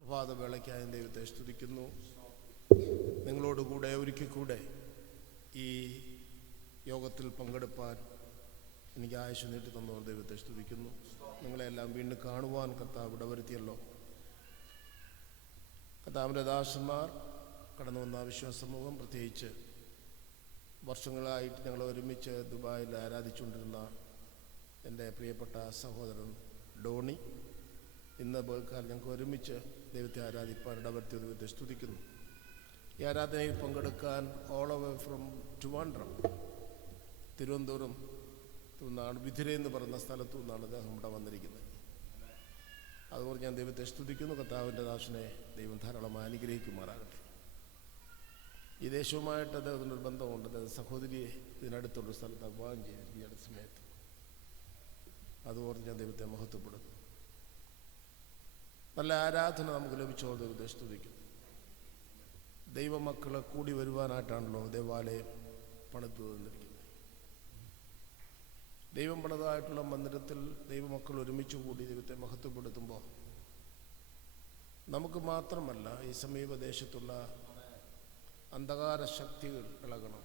പ്രഭാതവേളയ്ക്കായി ദൈവത്തെ സ്തുതിക്കുന്നു. നിങ്ങളോടുകൂടെ ഒരിക്കൽ കൂടെ ഈ യോഗത്തിൽ പങ്കെടുപ്പാൻ എനിക്ക് ആയുസ്സ് നീട്ടി തന്നവർ ദൈവത്തെ സ്തുതിക്കുന്നു. നിങ്ങളെല്ലാം വീണ്ടും കാണുവാൻ കർത്താവ് ഇടവരുത്തിയല്ലോ. കർത്താവിൻ്റെ ദാസന്മാർ കടന്നു വന്ന വിശ്വാസ സമൂഹം, പ്രത്യേകിച്ച് വർഷങ്ങളായിട്ട് ഞങ്ങൾ ഒരുമിച്ച് ദുബായിൽ ആരാധിച്ചുകൊണ്ടിരുന്ന എൻ്റെ പ്രിയപ്പെട്ട സഹോദരൻ ഡോണി, ഇന്ന് ബോൽക്കാൽ ഞങ്ങൾക്ക് ഒരുമിച്ച് ദൈവത്തെ ആരാധിപ്പാൻ ഇടവരുത്തിയ ദൈവത്തെ സ്തുതിക്കുന്നു. ഈ ആരാധനയിൽ പങ്കെടുക്കാൻ all over from Trivandrum, Thiruvananthapuram നിന്നാണ്, വിധിര എന്ന് പറയുന്ന സ്ഥലത്തു നിന്നാണ് അദ്ദേഹം ഇവിടെ വന്നിരിക്കുന്നത്. അതുകൊണ്ട് ഞാൻ ദൈവത്തെ സ്തുതിക്കുന്നു. കർത്താവിൻ്റെ ദാസനെ ദൈവം ധാരാളമായി അനുഗ്രഹിക്കുമാറാകട്ടെ. ഈ ദേശവുമായിട്ട് അദ്ദേഹത്തിനൊരു ബന്ധമുണ്ട്. അദ്ദേഹം സഹോദരിയെ ഇതിനടുത്തുള്ള സ്ഥലത്ത് വിവാഹം ചെയ്തിരിക്കും ഈ അടുത്ത സമയത്ത്. അതുകൊണ്ട് ഞാൻ ദൈവത്തെ മഹത്വപ്പെടുന്നു. നല്ല ആരാധന നമുക്ക് ലഭിച്ചോ ദൈവത്തെ സ്തുതിക്കുന്നു. ദൈവമക്കൾ കൂടി വരുവാനായിട്ടാണല്ലോ ദേവാലയം പണിതു തന്നിരിക്കുന്നത്. ദൈവം പണിതായിട്ടുള്ള മന്ദിരത്തിൽ ദൈവമക്കൾ ഒരുമിച്ച് കൂടി ദൈവത്തെ മഹത്വപ്പെടുത്തുമ്പോൾ നമുക്ക് മാത്രമല്ല, ഈ സമീപദേശത്തുള്ള അന്ധകാര ശക്തികൾ ഇളകണം.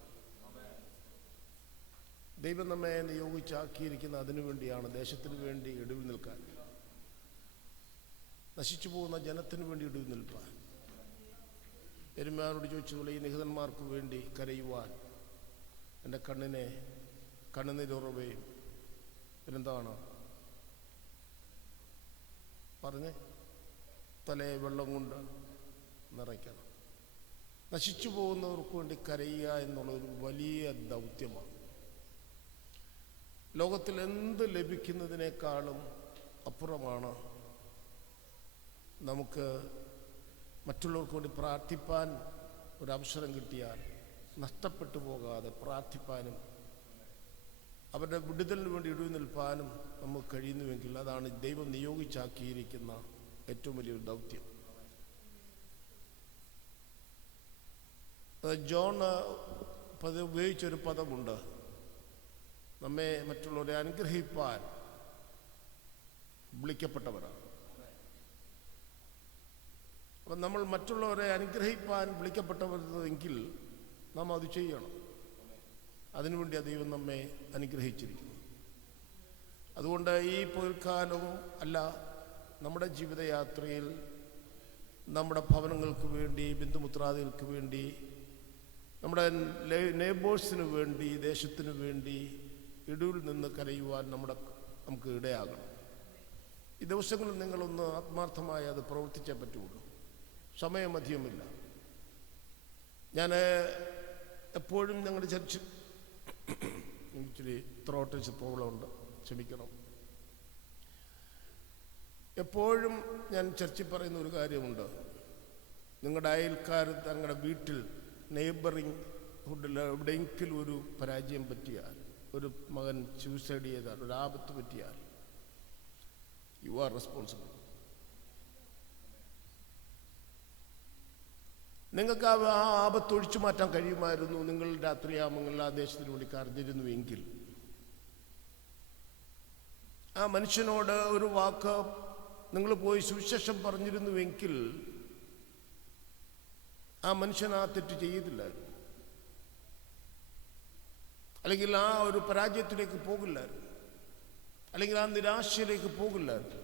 ദൈവം നമ്മെ നിയോഗിച്ചാക്കിയിരിക്കുന്ന അതിനു വേണ്ടിയാണ്, ദേശത്തിന് വേണ്ടി ഇടിവ് നിൽക്കാൻ, നശിച്ചു പോകുന്ന ജനത്തിന് വേണ്ടി ഇടിവ് നിൽപ്പാൻ. എരുമയാനോട് ചോദിച്ചതുപോലെ ഈ നിഹിതന്മാർക്ക് വേണ്ടി കരയുവാൻ എൻ്റെ കണ്ണുനീരുറവയും പിന്നെന്താണ് പറഞ്ഞ് തലയെ വെള്ളം കൊണ്ട് നിറയ്ക്കണം. നശിച്ചു പോകുന്നവർക്ക് വേണ്ടി കരയുക എന്നുള്ളൊരു വലിയ ദൗത്യമാണ്. ലോകത്തിൽ എന്ത് ലഭിക്കുന്നതിനേക്കാളും അപ്പുറമാണ് നമുക്ക് മറ്റുള്ളവർക്ക് വേണ്ടി പ്രാർത്ഥിപ്പാൻ ഒരവസരം കിട്ടിയാൽ നഷ്ടപ്പെട്ടു പോകാതെ പ്രാർത്ഥിപ്പാനും അവരുടെ വിടുതലിന് വേണ്ടി ഇടിവ് നിൽപ്പാനും നമുക്ക് കഴിയുന്നുവെങ്കിൽ അതാണ് ദൈവം നിയോഗിച്ചാക്കിയിരിക്കുന്ന ഏറ്റവും വലിയൊരു ദൗത്യം. ജോൺ ഉപയോഗിച്ചൊരു പദമുണ്ട്, നമ്മെ മറ്റുള്ളവരെ അനുഗ്രഹിപ്പാൻ വിളിക്കപ്പെട്ടവരാണ്. അപ്പം നമ്മൾ മറ്റുള്ളവരെ അനുഗ്രഹിപ്പാൻ വിളിക്കപ്പെട്ടവരെങ്കിൽ നാം അത് ചെയ്യണം. അതിനുവേണ്ടി ദൈവം നമ്മെ അനുഗ്രഹിച്ചിരിക്കുന്നു. അതുകൊണ്ട് ഈ പോൽക്കാലവും അല്ല, നമ്മുടെ ജീവിതയാത്രയിൽ നമ്മുടെ ഭവനങ്ങൾക്ക് വേണ്ടി, ബന്ധുമിത്രാദികൾക്ക് വേണ്ടി, നമ്മുടെ നെയ്ബേഴ്സിന് വേണ്ടി, ദേശത്തിന് വേണ്ടി ഇടിവിൽ നിന്ന് കരയുവാൻ നമുക്ക് ഇടയാകണം. ഈ ദിവസങ്ങളിൽ നിങ്ങളൊന്ന് ആത്മാർത്ഥമായി അത് പ്രവർത്തിച്ചേ പറ്റുള്ളൂ. സമയം അധികമില്ല. ഞാൻ എപ്പോഴും ഞങ്ങളുടെ ചർച്ച്, ഇച്ചിരി ത്രോട്ട് പ്രോബ്ലം ഉണ്ട്, ക്ഷമിക്കണം. എപ്പോഴും ഞാൻ ചർച്ചിൽ പറയുന്ന ഒരു കാര്യമുണ്ട്, നിങ്ങളുടെ അയൽക്കാർ തങ്ങളുടെ വീട്ടിൽ നെയ്ബറിങ് ഫുഡിൽ എവിടെയെങ്കിലും ഒരു പരാജയം പറ്റിയാൽ, ഒരു മകൻ സൂസൈഡ് ചെയ്താൽ, ഒരു ആപത്ത് പറ്റിയാൽ, യു ആർ റെസ്പോൺസിബിൾ. നിങ്ങൾക്ക് ആ ആപത്ത് ഒഴിച്ചു മാറ്റാൻ കഴിയുമായിരുന്നു. നിങ്ങൾ രാത്രിയാമങ്ങളിൽ ആ ദേശത്തിന് വേണ്ടി കരഞ്ഞിരുന്നുവെങ്കിൽ, ആ മനുഷ്യനോട് ഒരു വാക്ക് നിങ്ങൾ പോയി സുവിശേഷം പറഞ്ഞിരുന്നുവെങ്കിൽ, ആ മനുഷ്യൻ ആ തെറ്റ് ചെയ്തില്ലായിരുന്നു, അല്ലെങ്കിൽ ആ ഒരു പരാജയത്തിലേക്ക് പോകില്ലായിരുന്നു, അല്ലെങ്കിൽ ആ നിരാശയിലേക്ക് പോകില്ലായിരുന്നു.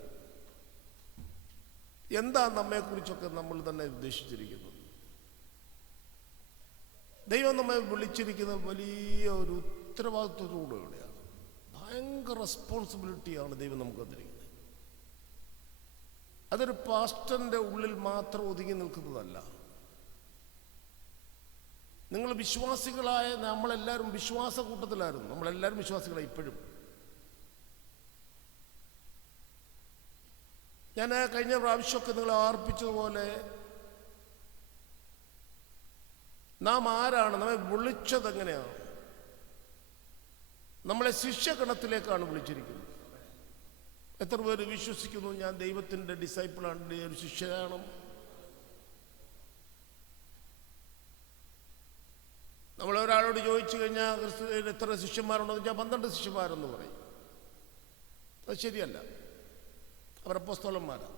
എന്താ നമ്മെക്കുറിച്ചൊക്കെ നമ്മൾ തന്നെ ഉദ്ദേശിച്ചിരിക്കുന്നത്? ദൈവം നമ്മെ വിളിച്ചിരിക്കുന്നത് വലിയ ഒരു ഉത്തരവാദിത്വത്തോടുകൂടിയാണ്. ഭയങ്കര റെസ്പോൺസിബിലിറ്റിയാണ് ദൈവം നമുക്ക് തന്നിരിക്കുന്നത്. അതൊരു പാസ്റ്ററിൻ്റെ ഉള്ളിൽ മാത്രം ഒതുങ്ങി നിൽക്കുന്നതല്ല. നിങ്ങൾ വിശ്വാസികളായ നമ്മളെല്ലാവരും വിശ്വാസ കൂട്ടത്തിലായിരുന്നു. നമ്മളെല്ലാവരും വിശ്വാസികളാണ് ഇപ്പോഴും. ഞാൻ കഴിഞ്ഞ പ്രാവശ്യമൊക്കെ നിങ്ങൾ ആർപ്പിച്ചതുപോലെ നാം ആരാണ്, നമ്മെ വിളിച്ചത് എങ്ങനെയാണ്? നമ്മളെ ശിഷ്യഗണത്തിലേക്കാണ് വിളിച്ചിരിക്കുന്നത്. എത്ര പേര് വിശ്വസിക്കുന്നു ഞാൻ ദൈവത്തിൻ്റെ ഡിസൈപ്പിളാണ്, ഒരു ശിഷ്യനാണ്? നമ്മളൊരാളോട് ഒരാളോട് ചോദിച്ചു കഴിഞ്ഞാൽ ക്രിസ്തുവിൽ എത്ര ശിഷ്യന്മാരുണ്ടെന്ന് വെച്ചാൽ 12 ശിഷ്യന്മാരെന്ന് പറയും. അത് ശരിയല്ല. അവർ അപ്പോസ്തലന്മാരാണ്.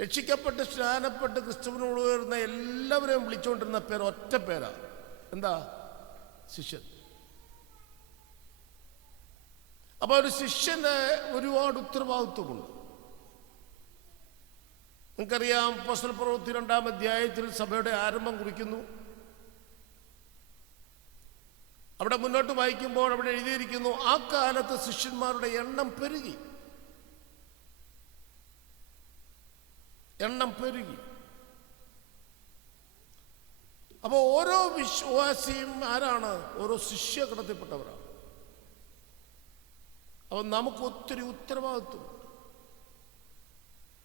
രക്ഷിക്കപ്പെട്ട് സ്നാനപ്പെട്ട് ക്രിസ്തുവിനോട് വരുന്ന എല്ലാവരെയും വിളിച്ചുകൊണ്ടിരുന്ന പേര് ഒറ്റ പേരാ. എന്താ? ശിഷ്യൻ. അപ്പൊ ഒരു ശിഷ്യന് ഒരുപാട് ഉത്തരവാദിത്വമുണ്ട്. നിങ്ങൾക്കറിയാം, അപ്പോസ്തല പ്രവൃത്തി 2-ാം അധ്യായത്തിൽ സഭയുടെ ആരംഭം കുറിക്കുന്നു. അവിടെ മുന്നോട്ട് വായിക്കുമ്പോൾ അവിടെ എഴുതിയിരിക്കുന്നു, ആ കാലത്ത് ശിഷ്യന്മാരുടെ എണ്ണം പെരുകി. അപ്പോൾ ഓരോ വിശ്വാസിയും ആരാണ്? ഓരോ ശിഷ്യഗണത്തിൽപ്പെട്ടവരാണ്. അപ്പോൾ നമുക്ക് ഒത്തിരി ഉത്തരവാദിത്വമുണ്ട്.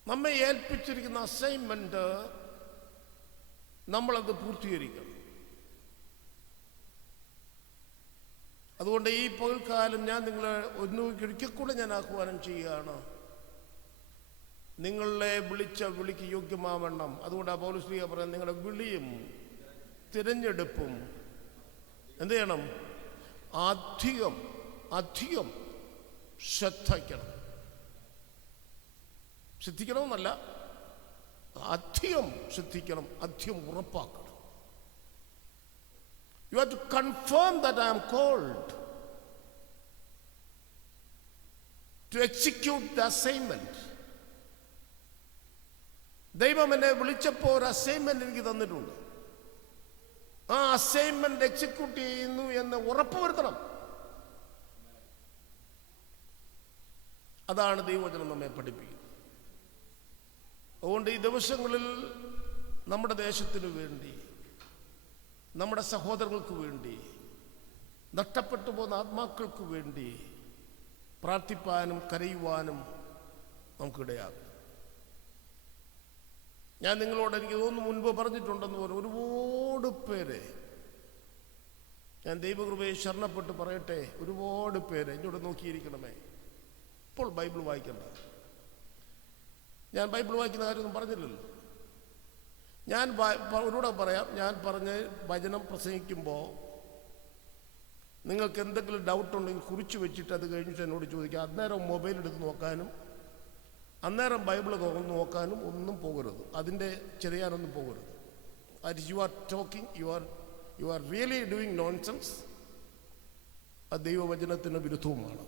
നമ്മെ ഏൽപ്പിച്ചിരിക്കുന്ന അസൈൻമെന്റ് നമ്മളത് പൂർത്തീകരിക്കണം. അതുകൊണ്ട് ഈ പകൽക്കാലം ഞാൻ നിങ്ങളെ ഒരിക്കൽ കൂടെ ഞാൻ ആഹ്വാനം ചെയ്യുകയാണ്, നിങ്ങളെ വിളിച്ച വിളിക്ക് യോഗ്യമാവണം. അതുകൊണ്ട് പൗലോസ് ശ്ലീഹ പറയുന്നത്, നിങ്ങളുടെ വിളിയും തിരഞ്ഞെടുപ്പും എന്ത് ചെയ്യണം? അധികം ശ്രദ്ധിക്കണമെന്നല്ല, അധികം ശ്രദ്ധിക്കണം, അധികം ഉറപ്പാക്കണം. You have to confirm that I am called to execute the assignment. ദൈവം എന്നെ വിളിച്ചപ്പോൾ ഒരു അസൈൻമെന്റ് എനിക്ക് തന്നിട്ടുണ്ട്. ആ അസൈൻമെന്റ് എക്സിക്യൂട്ട് ചെയ്യുന്നു എന്ന് ഉറപ്പുവരുത്തണം. അതാണ് ദൈവവചനം നമ്മെ പഠിപ്പിക്കുന്നത്. അതുകൊണ്ട് ഈ ദിവസങ്ങളിൽ നമ്മുടെ ദേശത്തിനു വേണ്ടി, നമ്മുടെ സഹോദരങ്ങൾക്ക് വേണ്ടി, നഷ്ടപ്പെട്ടു പോകുന്ന ആത്മാക്കൾക്ക് വേണ്ടി പ്രാർത്ഥിപ്പാനും കരയുവാനും നമുക്കിടയാകും. ഞാൻ നിങ്ങളോട്, എനിക്ക് തോന്നുന്നു മുൻപ് പറഞ്ഞിട്ടുണ്ടെന്ന് പോലെ, ഒരുപാട് പേരെ ഞാൻ ദൈവകൃപയെ ശരണപ്പെട്ട് പറയട്ടെ, ഒരുപാട് പേരെ എന്നോട് നോക്കിയിരിക്കണമേ. ഇപ്പോൾ ബൈബിൾ വായിക്കണ്ട. ഞാൻ ബൈബിൾ വായിക്കുന്ന കാര്യമൊന്നും പറഞ്ഞില്ലല്ലോ. ഞാൻ ഒന്നുകൂടെ പറയാം. ഞാൻ പറഞ്ഞ് വചനം പ്രസംഗിക്കുമ്പോൾ നിങ്ങൾക്ക് എന്തെങ്കിലും ഡൗട്ട് ഉണ്ടെങ്കിൽ കുറിച്ച് വെച്ചിട്ട് അത് കഴിഞ്ഞിട്ട് എന്നോട് ചോദിക്കുക. അന്നേരം മൊബൈൽ എടുത്ത് നോക്കാനും അന്നേരം ബൈബിൾ തുറന്ന് നോക്കാനും ഒന്നും പോകരുത്. അതിൻ്റെ ചെറിയാനൊന്നും പോകരുത്. അത് you are talking, you are really doing nonsense. അത് ദൈവവചനത്തിന് വിരുദ്ധവുമാണ്.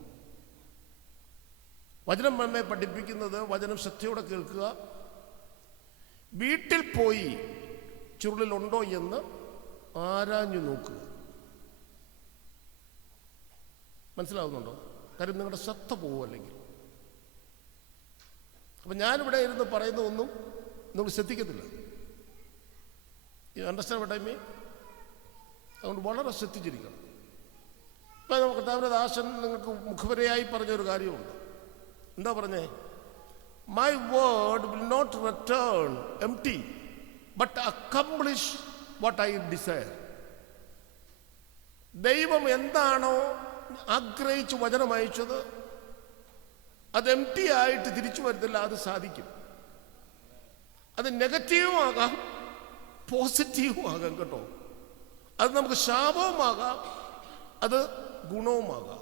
വചനം നമ്മെ പഠിപ്പിക്കുന്നത്, വചനം ശ്രദ്ധയോടെ കേൾക്കുക, വീട്ടിൽ പോയി ചുരുളിലുണ്ടോ എന്ന് ആരാഞ്ഞു നോക്കുക. മനസ്സിലാവുന്നുണ്ടോ? കാര്യം നിങ്ങളുടെ ശ്രദ്ധ പോകുമല്ലെങ്കിൽ. അപ്പം ഞാനിവിടെ ഇരുന്ന് പറയുന്നതൊന്നും നിങ്ങൾ ശ്രദ്ധിക്കത്തില്ല. You understand what I mean? അതുകൊണ്ട് വളരെ ശ്രദ്ധിച്ചിരിക്കണം. ഇപ്പം നമുക്ക് കർത്താവിന്റെ ദാസൻ നിങ്ങൾക്ക് മുഖവരയായി പറഞ്ഞൊരു കാര്യമുണ്ട്. എന്താ പറഞ്ഞേ? My word will not return empty, but accomplish what I desire. ദൈവം എന്താണോ ആഗ്രഹിച്ച് വചനം അയച്ചത്, അത് എംപ്റ്റി ആയിട്ട് തിരിച്ചു വരത്തില്ല. അത് സാധിക്കും. അത് നെഗറ്റീവും ആകാം, പോസിറ്റീവും ആകാം. കേട്ടോ, അത് നമുക്ക് ശാപവുമാകാം, അത് ഗുണവുമാകാം.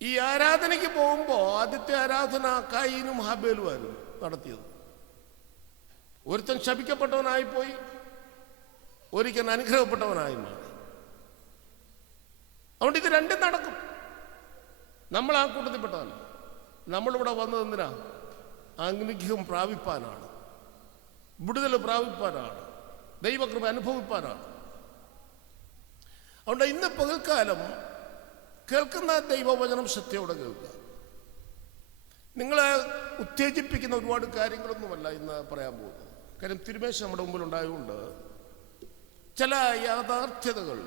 ഈ ആരാധനയ്ക്ക് പോകുമ്പോൾ ആദ്യത്തെ ആരാധന കയീനും ഹാബേലുമായിരുന്നു നടത്തിയത്. ഒരുത്തൻ ശപിക്കപ്പെട്ടവനായിപ്പോയി, ഒരിക്കൽ അനുഗ്രഹപ്പെട്ടവനായി മാറി. അതുകൊണ്ട് ഇത് രണ്ടും നടക്കും. നമ്മൾ ആ കൂട്ടത്തിൽപ്പെട്ടതല്ല. നമ്മളിവിടെ വന്നത് എന്തിനാ? അനുഗ്രഹം പ്രാപിപ്പാനാണ്, വിടുതൽ പ്രാപിപ്പാനാണ്, ദൈവകൃപ അനുഭവിപ്പാനാണ്. അതുകൊണ്ട് ഇന്ന് പകൽക്കാലം കേൾക്കുന്ന ദൈവവചനം ശ്രദ്ധയോടെ കേൾക്കുക. നിങ്ങളെ ഉത്തേജിപ്പിക്കുന്ന ഒരുപാട് കാര്യങ്ങളൊന്നുമല്ല ഇന്ന് പറയാൻ പോകുന്നത്. കാര്യം തിരുമേശ നമ്മുടെ മുമ്പിൽ ഉണ്ടായതുകൊണ്ട് ചില യാഥാർത്ഥ്യതകൾ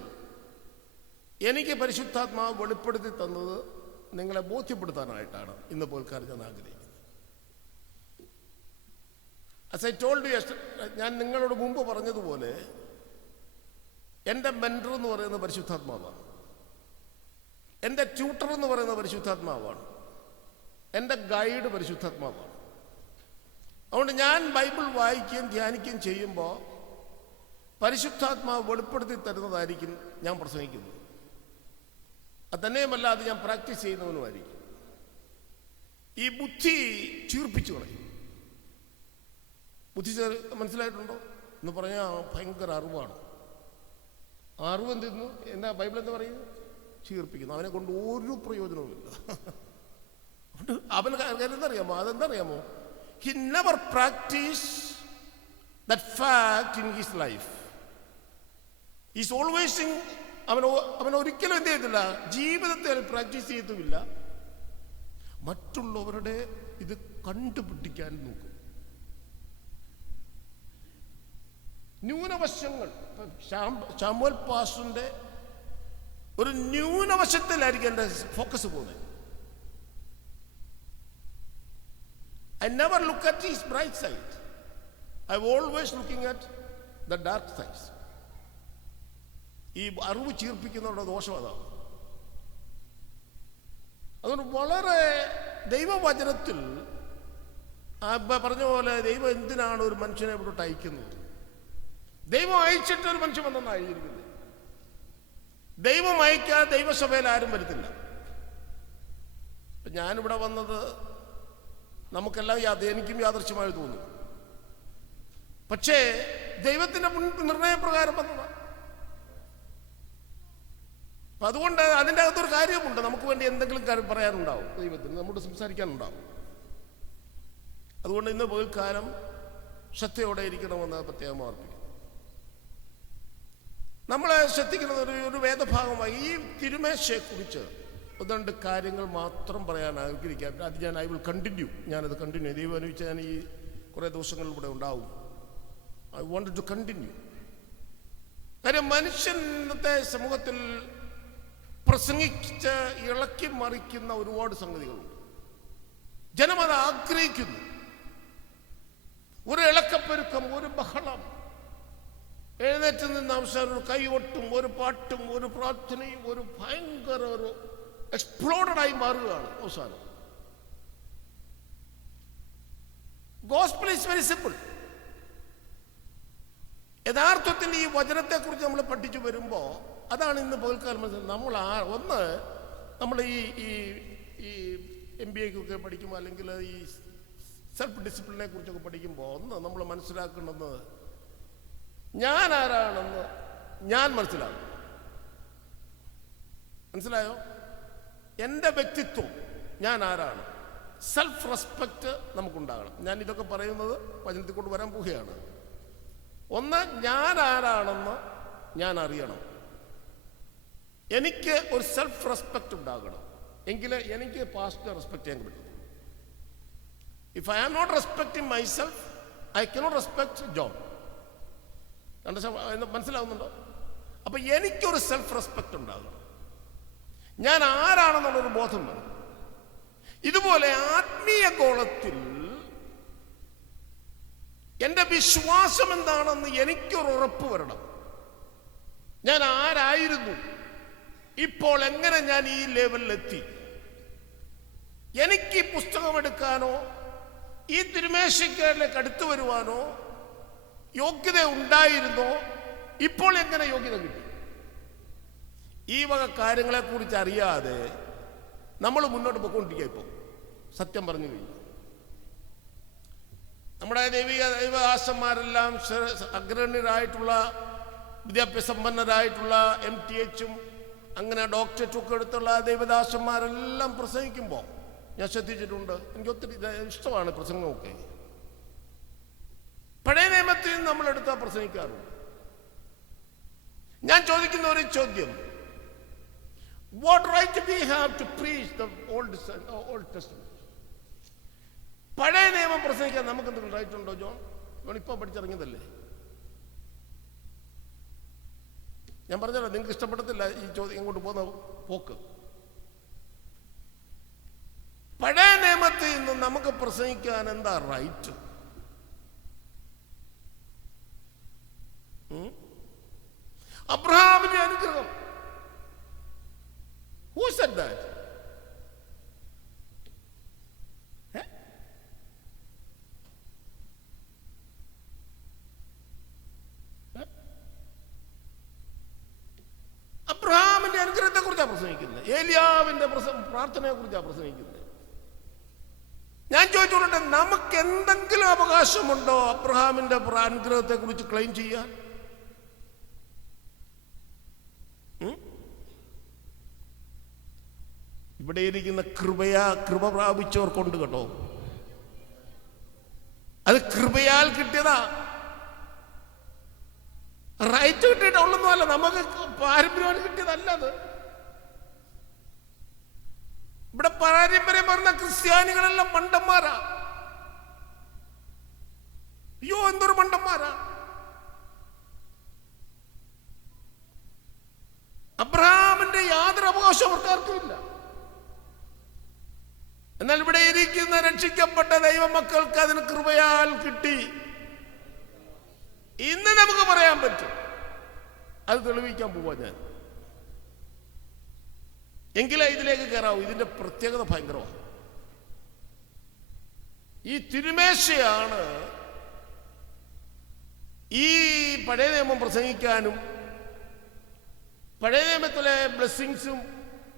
എനിക്ക് പരിശുദ്ധാത്മാവ് വെളിപ്പെടുത്തി തന്നത് നിങ്ങളെ ബോധ്യപ്പെടുത്താനായിട്ടാണ് ഇന്ന് പോൽക്കാലം ഞാൻ ആഗ്രഹിക്കുന്നത്. As I told you, ഞാൻ നിങ്ങളോട് മുമ്പ് പറഞ്ഞതുപോലെ എൻ്റെ മെൻറ്റർ എന്ന് പറയുന്നത് പരിശുദ്ധാത്മാവാണ്, എൻ്റെ ട്യൂട്ടർ എന്ന് പറയുന്നത് പരിശുദ്ധാത്മാവാണ്, എൻ്റെ ഗൈഡ് പരിശുദ്ധാത്മാവാണ്. അതുകൊണ്ട് ഞാൻ ബൈബിൾ വായിക്കുകയും ധ്യാനിക്കുകയും ചെയ്യുമ്പോൾ പരിശുദ്ധാത്മാവ് വെളിപ്പെടുത്തി തരുന്നതായിരിക്കും ഞാൻ പ്രസംഗിക്കുന്നത്. അത് തന്നെയുമല്ല, അത് ഞാൻ പ്രാക്ടീസ് ചെയ്യുന്നവനുമായിരിക്കും. ഈ ബുദ്ധി ചീർപ്പിച്ചു കളയും. ബുദ്ധി മനസ്സിലായിട്ടുണ്ടോ എന്ന് പറഞ്ഞാൽ ഭയങ്കര അറിവാണ്. അറിവ് എന്തെന്നു എന്താ ബൈബിൾ എന്താ പറയുന്നത്? ചീർപ്പിക്കുന്നു. അവനെ കൊണ്ട് ഒരു പ്രയോജനവുമില്ല. അവൻ എന്തറിയാമോ? അതെന്തറിയാമോ? He never practice that fact in his life. Is always അവൻ ഒരിക്കലും എന്ത് ചെയ്യത്തില്ല, ജീവിതത്തിൽ പ്രാക്ടീസ് ചെയ്യത്തുമില്ല. മറ്റുള്ളവരുടെ ഇത് കണ്ടുപിടിക്കാൻ നോക്കും. ന്യൂനവശങ്ങൾ, ശാമുവേൽ പാസ്റ്ററിന്റെ ഒരു ന്യൂനവശത്തിലായിരിക്കും എൻ്റെ ഫോക്കസ് പോകുന്നത്. I never look at his bright side. I'm always looking at the dark sides. ഈ അറിവ് ചീർപ്പിക്കുന്നവരുടെ ദോഷം അതാണ്. അതുകൊണ്ട് വളരെ ദൈവവചനത്തിൽ പറഞ്ഞ പോലെ ദൈവം എന്തിനാണ് ഒരു മനുഷ്യനെ ഇവിടോട്ട് അയക്കുന്നത്? ദൈവം അയച്ചിട്ട് ഒരു മനുഷ്യൻ വന്നെന്നാണ് എഴുതിയിരിക്കുന്നത്. ദൈവം അയക്കാൻ ദൈവസഭയിൽ ആരും വരുത്തില്ല. ഞാനിവിടെ വന്നത് നമുക്കെല്ലാം എനിക്കും യാദൃശ്യമായി തോന്നി. പക്ഷേ ദൈവത്തിന്റെ നിർണയപ്രകാരം വന്നതാണ്. അപ്പൊ അതുകൊണ്ട് അതിൻ്റെ അകത്തൊരു കാര്യമുണ്ട്. നമുക്ക് വേണ്ടി എന്തെങ്കിലും കാര്യം പറയാനുണ്ടാവും, ദൈവത്തിന് നമ്മോട് സംസാരിക്കാനുണ്ടാവും. അതുകൊണ്ട് ഇന്ന് പകൽക്കാലം ശ്രദ്ധയോടെ ഇരിക്കണമെന്ന് പ്രത്യേകം ഓർപ്പിക്കുന്നു. നമ്മളെ ശ്രദ്ധിക്കുന്നത് ഒരു വേദഭാഗമായി ഈ തിരുമേശയെക്കുറിച്ച് ഒന്ന് രണ്ട് കാര്യങ്ങൾ മാത്രം പറയാൻ ആഗ്രഹിക്കാം. അത് ഐ വിൽ കണ്ടിന്യൂ. ഞാനത് കണ്ടിന്യൂ. ദൈവം അനുവദിച്ച് ഞാൻ ഈ കുറേ ദിവസങ്ങളിലൂടെ ഉണ്ടാവും. I want to continue. കാര്യം മനുഷ്യന്റെ സമൂഹത്തിൽ പ്രസംഗിച്ച് ഇളക്കി മറിക്കുന്ന ഒരുപാട് സംഗതികളുണ്ട്. ജനം അത് ആഗ്രഹിക്കുന്നു. ഒരു ഇളക്കപ്പെരുക്കം, ഒരു ബഹളം, എഴുന്നേറ്റ് നിന്ന് അവസാനം ഒരു കൈകൊട്ടും, ഒരു പാട്ടും, ഒരു പ്രാർത്ഥനയും, ഒരു ഭയങ്കര ഒരു എക്സ്പ്ലോഡഡായി മാറുകയാണ് അവസാനം. Gospel is very simple. യഥാർത്ഥത്തിൽ ഈ വചനത്തെക്കുറിച്ച് നമ്മൾ പഠിച്ചു വരുമ്പോൾ അതാണ് ഇന്ന് പകൽക്കാലം മനസ്സിലാക്കുന്നത്. നമ്മൾ ഈ MBA പഠിക്കുമ്പോൾ അല്ലെങ്കിൽ ഈ സെൽഫ് ഡിസിപ്ലിനെ കുറിച്ചൊക്കെ പഠിക്കുമ്പോൾ നമ്മൾ മനസ്സിലാക്കേണ്ടത് ഞാൻ ആരാണെന്ന് ഞാൻ മനസ്സിലാക്കും. മനസ്സിലായോ? എൻ്റെ വ്യക്തിത്വം, ഞാൻ ആരാണ്, സെൽഫ് റെസ്പെക്റ്റ് നമുക്കുണ്ടാകണം. ഞാൻ ഇതൊക്കെ പറയുന്നത് വചനത്തിൽ കൊണ്ട് വരാൻ പോവുകയാണ്. ഒന്ന്, ഞാൻ ആരാണെന്ന് ഞാൻ അറിയണം. എനിക്ക് ഒരു സെൽഫ് റെസ്പെക്റ്റ് ഉണ്ടാകണം. എങ്കിലേ എനിക്ക് പാസ്റ്റിനെ റെസ്പെക്ട് ചെയ്യാൻ പറ്റും. If I am not respecting myself, I cannot respect John. മനസ്സിലാവുന്നുണ്ടോ? അപ്പൊ എനിക്കൊരു സെൽഫ് റെസ്പെക്റ്റ് ഉണ്ടാകണം. ഞാൻ ആരാണെന്നുള്ളൊരു ബോധം വേണം. ഇതുപോലെ ആത്മീയ ഗോളത്തിൽ എൻ്റെ വിശ്വാസം എന്താണെന്ന് എനിക്കൊരു ഉറപ്പ് വരണം. ഞാൻ ആരായിരുന്നു, ഇപ്പോൾ എങ്ങനെ ഞാൻ ഈ ലെവലിലെത്തി. എനിക്ക് പുസ്തകം എടുക്കാനോ ഈ തിരുമേശയ്ക്ക് അടുത്തു വരുവാനോ യോഗ്യത ഉണ്ടായിരുന്നോ? ഇപ്പോൾ എങ്ങനെ യോഗ്യത കിട്ടി? ഈ വക കാര്യങ്ങളെക്കുറിച്ച് അറിയാതെ നമ്മൾ മുന്നോട്ട് പോയിക്കൊണ്ടിരിക്കുക. ഇപ്പോൾ സത്യം പറഞ്ഞു കഴിഞ്ഞു, നമ്മുടെ ദൈവദാസന്മാരെല്ലാം അഗ്രണ്യരായിട്ടുള്ള വിദ്യാഭ്യാസ സമ്പന്നരായിട്ടുള്ള MTHും അങ്ങനെ ഡോക്ടറേറ്റും ഒക്കെ എടുത്തുള്ള ദൈവദാസന്മാരെല്ലാം പ്രസംഗിക്കുമ്പോൾ ഞാൻ ശ്രദ്ധിച്ചിട്ടുണ്ട്. എനിക്ക് ഒത്തിരി ഇഷ്ടമാണ് പ്രസംഗമൊക്കെ. പഴയ നിയമത്തിൽ നമ്മളെടുത്താൽ പ്രസംഗിക്കാറുണ്ട്. ഞാൻ ചോദിക്കുന്ന ഒരു ചോദ്യം, what right we have to preach the Old Testament? പഴയ നിയമം പ്രസംഗിക്കാൻ നമുക്ക് എന്തെങ്കിലും റൈറ്റ് ഉണ്ടോ? ജോൺ ഇപ്പൊ പഠിച്ചിറങ്ങിയതല്ലേ. ഞാൻ പറഞ്ഞല്ലോ, നിങ്ങൾക്ക് ഇഷ്ടപ്പെടത്തില്ല ഈ ചോദ്യം, ഇങ്ങോട്ട് പോകുന്ന പോക്ക്. പഴയ നിയമത്തിൽ നിന്ന് നമുക്ക് പ്രസംഗിക്കാൻ എന്താ റൈറ്റ്? അബ്രഹാമിന്റെ അനുഗ്രഹം, who said that? അനുഗ്രഹത്തെ കുറിച്ചാണ് പ്രസംഗിക്കുന്നത്, ഏലിയാവിന്റെ പ്രാർത്ഥനയെ കുറിച്ചാണ് പ്രസംഗിക്കുന്നത്. ഞാൻ ചോദിച്ചോട്ടെ, നമുക്ക് എന്തെങ്കിലും അവകാശമുണ്ടോ അബ്രഹാമിന്റെ അനുഗ്രഹത്തെ കുറിച്ച് ക്ലെയിം ചെയ്യാൻ? ഇവിടെ ഇരിക്കുന്ന കൃപ പ്രാപിച്ചവർക്കുണ്ട് കേട്ടോ. അത് കൃപയാൽ കിട്ടിയതാ, റൈറ്റ് കിട്ടിയിട്ടുള്ളൊന്നുമല്ല, നമുക്ക് പാരമ്പര്യമായി കിട്ടിയതല്ല അത്. ഇവിടെ പാരമ്പര്യം പറഞ്ഞ ക്രിസ്ത്യാനികളെല്ലാം മണ്ടന്മാരാ. അയ്യോ, എന്തൊരു മണ്ടന്മാരാ! അബ്രഹാമിന്റെ യാതൊരു അവകാശവും അവർക്കാർക്കുമില്ല. എന്നാൽ ഇവിടെ ഇരിക്കുന്ന രക്ഷിക്കപ്പെട്ട ദൈവമക്കൾക്ക് അതിന് കൃപയാൽ കിട്ടി. ഇന്ന് നമുക്ക് പറയാൻ പറ്റും. അത് തെളിയിക്കാൻ പോവാ ഞാൻ. എങ്കിലേ ഇതിലേക്ക് കയറാവൂ. ഇതിന്റെ പ്രത്യേകത ഭയങ്കരമാണ്. ഈ തിരുമേശയാണ് ഈ പഴയ നിയമം പ്രസംഗിക്കാനും പഴയ നിയമത്തിലെ ബ്ലെസ്സിങ്സും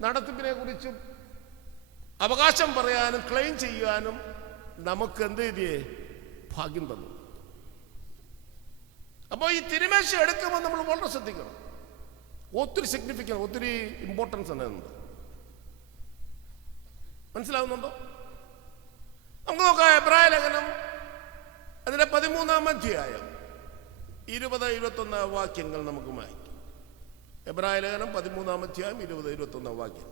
നടത്തിപ്പിനെ കുറിച്ചും അവകാശം പറയാനും ക്ലെയിം ചെയ്യാനും നമുക്ക് എന്ത് ചെയ്തേ ഭാഗ്യം തന്നു. അപ്പോൾ ഈ തിരുമേശ എടുക്കുമ്പോൾ നമ്മൾ വളരെ ശ്രദ്ധിക്കണം. ഒത്തിരി സിഗ്നിഫിക്കൻസ്, ഒത്തിരി ഇമ്പോർട്ടൻസ് ഉണ്ട്. മനസ്സിലാവുന്നുണ്ടോ? നമുക്ക് നോക്കാം. എബ്രായ ലേഖനം അതിന്റെ 13-ാം അധ്യായം 20-21 വാക്യങ്ങൾ നമുക്ക് വായിക്കാം. എബ്രായ ലേഖനം 13-ാം അധ്യായം 20-21 വാക്യം.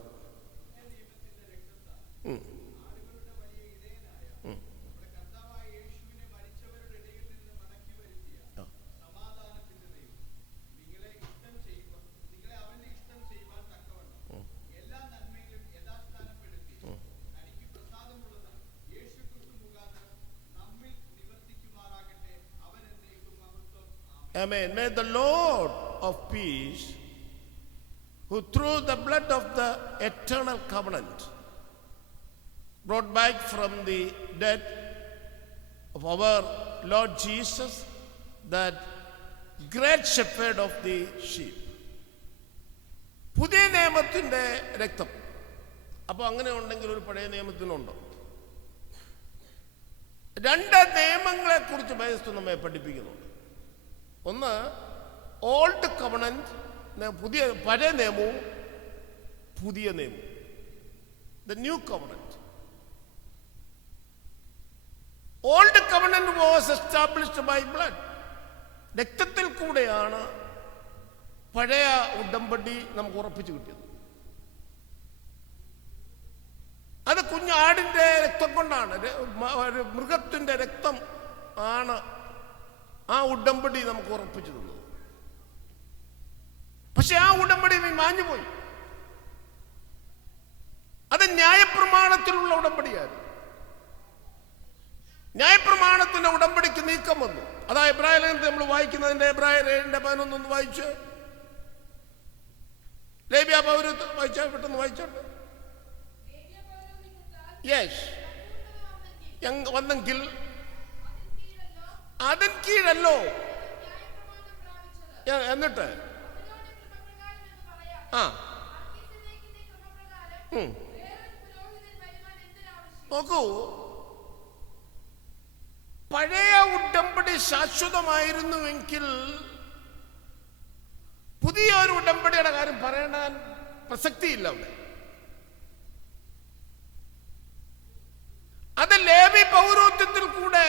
Amen. May the Lord of peace, who through the blood of the eternal covenant brought back from the dead of our Lord Jesus, that great shepherd of the sheep. പുതിയ നിയമത്തിന്റെ രക്തം. അപ്പൊ അങ്ങനെ ഉണ്ടെങ്കിൽ ഒരു പഴയ നിയമത്തിനുണ്ടോ? രണ്ട് നിയമങ്ങളെ കുറിച്ച് ബൈബിൾ നമ്മെ പഠിപ്പിക്കുന്നുണ്ട്. ഒന്ന് ഓൾഡ് കവണന്റ്, പഴയ നിയമവും പുതിയ നിയമവും, the new covenant. Old covenant was established by blood. രക്തത്തിൽ കൂടെയാണ് പഴയ ഉടമ്പടി നമുക്ക് ഉറപ്പിച്ചു കിട്ടിയത്. അത് കുഞ്ഞാടിന്റെ രക്തം കൊണ്ടാണ്, മൃഗത്തിന്റെ രക്തം ആണ് ആ ഉടമ്പടി നമുക്ക് ഉറപ്പിച്ചു തന്നത്. പക്ഷെ ആ ഉടമ്പടി മാഞ്ഞുപോയി. അത് ന്യായപ്രമാണത്തിലുള്ള ഉടമ്പടിയായിരുന്നു. ന്യായപ്രമാണത്തിന്റെ ഉടമ്പടിക്ക് നീക്കം വന്നു. അതാ എബ്രായ ലേഖനത്തിൽ നമ്മൾ വായിക്കുന്നതിന്റെ എബ്രായർ 7:11 വായിച്ചു. ലേവ്യ പൗരത്വം വായിച്ചാൽ പെട്ടെന്ന് വായിച്ചോട്ടെ. യെസ്, വന്നെങ്കിൽ അതിൻ കീഴല്ലോ. എന്നിട്ട് നോക്കൂ, പഴയ ഉടമ്പടി ശാശ്വതമായിരുന്നുവെങ്കിൽ പുതിയ ഒരു ഉടമ്പടിയുടെ കാര്യം പറയാൻ പ്രസക്തിയില്ല അവിടെ. അത് ലേവി പൗരോഹിത്യത്തിൽ കൂടെ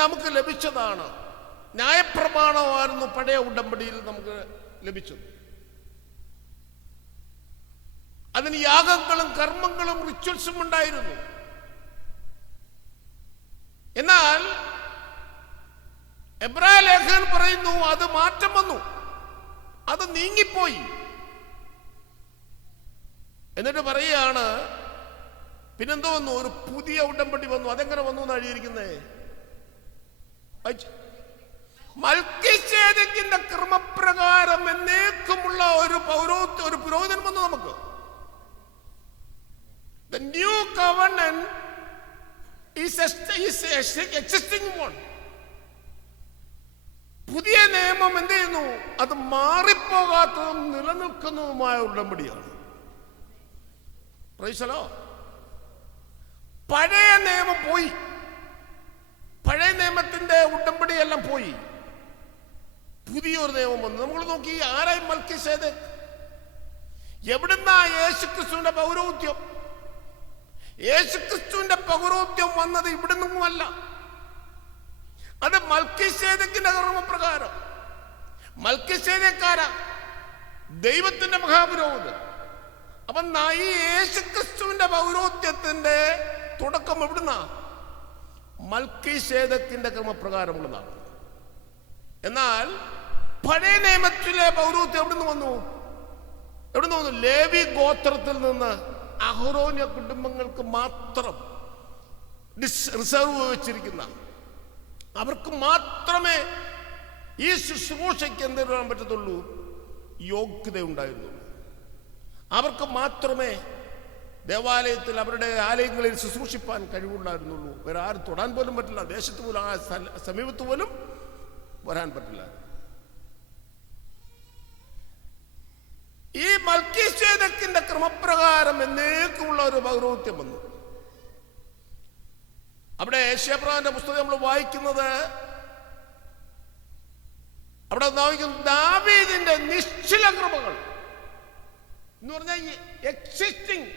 നമുക്ക് ലഭിച്ചതാണ്. ന്യായപ്രമാണമായിരുന്നു പഴയ ഉടമ്പടിയിൽ നമുക്ക് ലഭിച്ചത്. അതിന് യാഗങ്ങളും കർമ്മങ്ങളും റിച്വൽസും ഉണ്ടായിരുന്നു. എന്നാൽ എബ്രായ ലേഖകൻ പറയുന്നു അത് മാറ്റം വന്നു, അത് നീങ്ങിപ്പോയി. എന്നിട്ട് പറയുകയാണ് പിന്നെന്തോ വന്നു, ഒരു പുതിയ ഉടമ്പടി വന്നു. അതെങ്ങനെ വന്നു എന്ന് എഴുതിയിരിക്കുന്നേ? മൽക്കീസേദെക്കിന്റെ ക്രമപ്രകാരം എന്നേക്കുമുള്ള ഒരു പുരോഹിതൻ വന്നു നമുക്ക്. The new covenant is existing one. പുതിയ നിയമം എന്ത് ചെയ്യുന്നു? അത് മാറിപ്പോകാത്തതും നിലനിൽക്കുന്നതുമായ ഉടമ്പടിയാണ്. Praise the lord. പഴയ നിയമം പോയി, പഴയ നിയമത്തിന്റെ ഉടമ്പടിയെല്ലാം പോയി, പുതിയൊരു നിയമം വന്നു. നമ്മൾ നോക്കി, ആരായി മൽക്കീസേദെക്ക്? എവിടുന്നാ യേശുക്രിസ്തുവിന്റെ പൗരോഹിത്യം? യേശുക്രിസ്തുവിന്റെ പൗരോഹിത്യം വന്നത് ഇവിടുന്നൊന്നുമല്ല. അത് മൽക്കീസേദെക്കിന്റെ കർമ്മപ്രകാരം. മൽക്കീസേദെക്കാരാ ദൈവത്തിന്റെ മഹാപുരോഹിതൻ. അപ്പൊ ഈ യേശുക്രിസ്തുവിന്റെ പൗരോഹിത്യത്തിന്റെ തുടക്കം എവിടുന്നാ? മൽക്കീസേദെക്കിന്റെ ക്രമപ്രകാരമുള്ളതാണ്. എന്നാൽ പഴയ നിയമത്തിലെ പൗരോഹിത്യം എവിടുന്ന് വന്നു? ലേവി ഗോത്രത്തിൽ നിന്ന് അഹരോന്യ കുടുംബങ്ങൾക്ക് മാത്രം റിസർവ് വെച്ചിരിക്കുന്ന, അവർക്ക് മാത്രമേ ഈ ശുശ്രൂഷയ്ക്ക് എന്ത് വരാൻ പറ്റത്തുള്ളൂ? യോഗ്യത ഉണ്ടായിരുന്നുള്ളൂ. അവർക്ക് മാത്രമേ ദേവാലയത്തിൽ, അവരുടെ ആലയങ്ങളിൽ ശുശ്രൂഷിപ്പാൻ കഴിവുണ്ടായിരുന്നുള്ളൂ. വേറെ ആരും തൊടാൻ പോലും പറ്റില്ല. ദേശത്ത് പോലും, ആ സമീപത്ത് പോലും വരാൻ പറ്റില്ല. ഈ മൽക്കീസേദെക്കിന്റെ ക്രമപ്രകാരം എന്നേക്കുമുള്ള ഒരു പൗരോഹിത്യം വന്നു. അവിടെ യേശയ്യാപ്രവാചകന്റെ പുസ്തകം നമ്മൾ വായിക്കുന്നത്, അവിടെ വായിക്കുന്നു ദാവീദിന്റെ നിശ്ചല കൃപകൾ എന്ന് പറഞ്ഞാൽ existing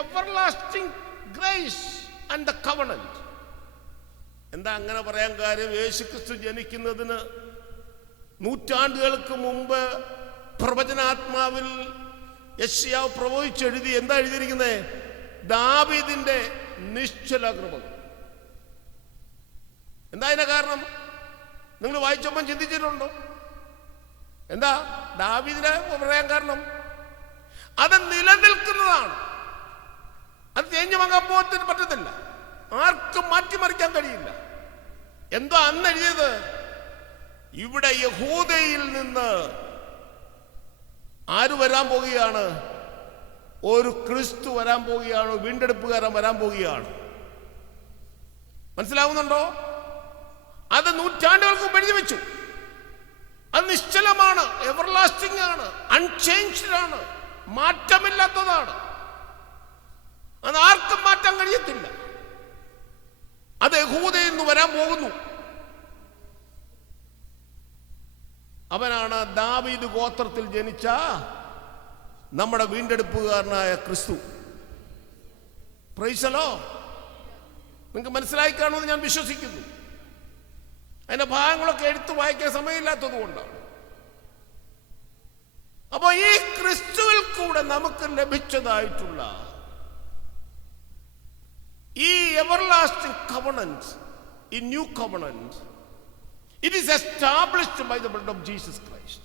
everlasting grace and the covenant. എന്താ അങ്ങനെ പറയാൻ കാര്യം? യേശുക്രിസ്തു ജനിക്കുന്നതിന് നൂറ്റാണ്ടുകൾക്ക് മുമ്പ് പ്രവചനാത്മാവിൽ യെശയ്യാവ് പ്രവചിച്ചെഴുതി. എന്താ എഴുതിയിരിക്കുന്നത്? ദാവീദിന്റെ നിശ്ചല കൃപകൾ. എന്താ അതിന്റെ കാരണം? നിങ്ങൾ വായിച്ചപ്പോൾ ചിന്തിച്ചിട്ടുണ്ടോ? എന്താ ദാവീദിനെ പറയാൻ കാരണം? അത് നിലനിൽക്കുന്നതാണ്. അത് തേഞ്ഞു വാങ്ങാൻ പോകത്തിന് പറ്റത്തില്ല, ആർക്കും മാറ്റിമറിക്കാൻ കഴിയില്ല. എന്തോ അന്ന് എഴുതിയത്, ഇവിടെ യഹൂദയിൽ നിന്ന് ആര് വരാൻ പോവുകയാണ്? ഒരു ക്രിസ്തു വരാൻ പോവുകയാണ്, വീണ്ടെടുപ്പുകാരൻ വരാൻ പോവുകയാണ്. മനസ്സിലാവുന്നുണ്ടോ? അത് നൂറ്റാണ്ടുകൾക്ക് മുമ്പ് എഴുതി വെച്ചു. അത് നിശ്ചലമാണ്, എവർലാസ്റ്റിംഗ് ആണ്, അൺചേഞ്ച്ഡ് ആണ്, മാറ്റമില്ലാത്തതാണ്. അത് ആർക്കും മാറ്റാൻ കഴിയത്തില്ല. അത് യഹൂദയിൽ നിന്ന് വരാൻ പോകുന്നു. അവനാണ് ദാവീദ് ഗോത്രത്തിൽ ജനിച്ച നമ്മുടെ വീണ്ടെടുപ്പുകാരനായ ക്രിസ്തു. Price the Lord. നിങ്ങൾക്ക് മനസ്സിലായി കാണുമെന്ന് ഞാൻ വിശ്വസിക്കുന്നു. അതിന്റെ ഭാഗങ്ങളൊക്കെ എടുത്തു വായിക്കാൻ സമയമില്ലാത്തത് കൊണ്ടാണ്. അപ്പൊ ഈ ക്രിസ്തുവിൽ കൂടെ നമുക്ക് ലഭിച്ചതായിട്ടുള്ള ഈ എവർലാസ്റ്റിംഗ് കവണന്റ്, ഈ new covenant, it is established by the blood of Jesus Christ.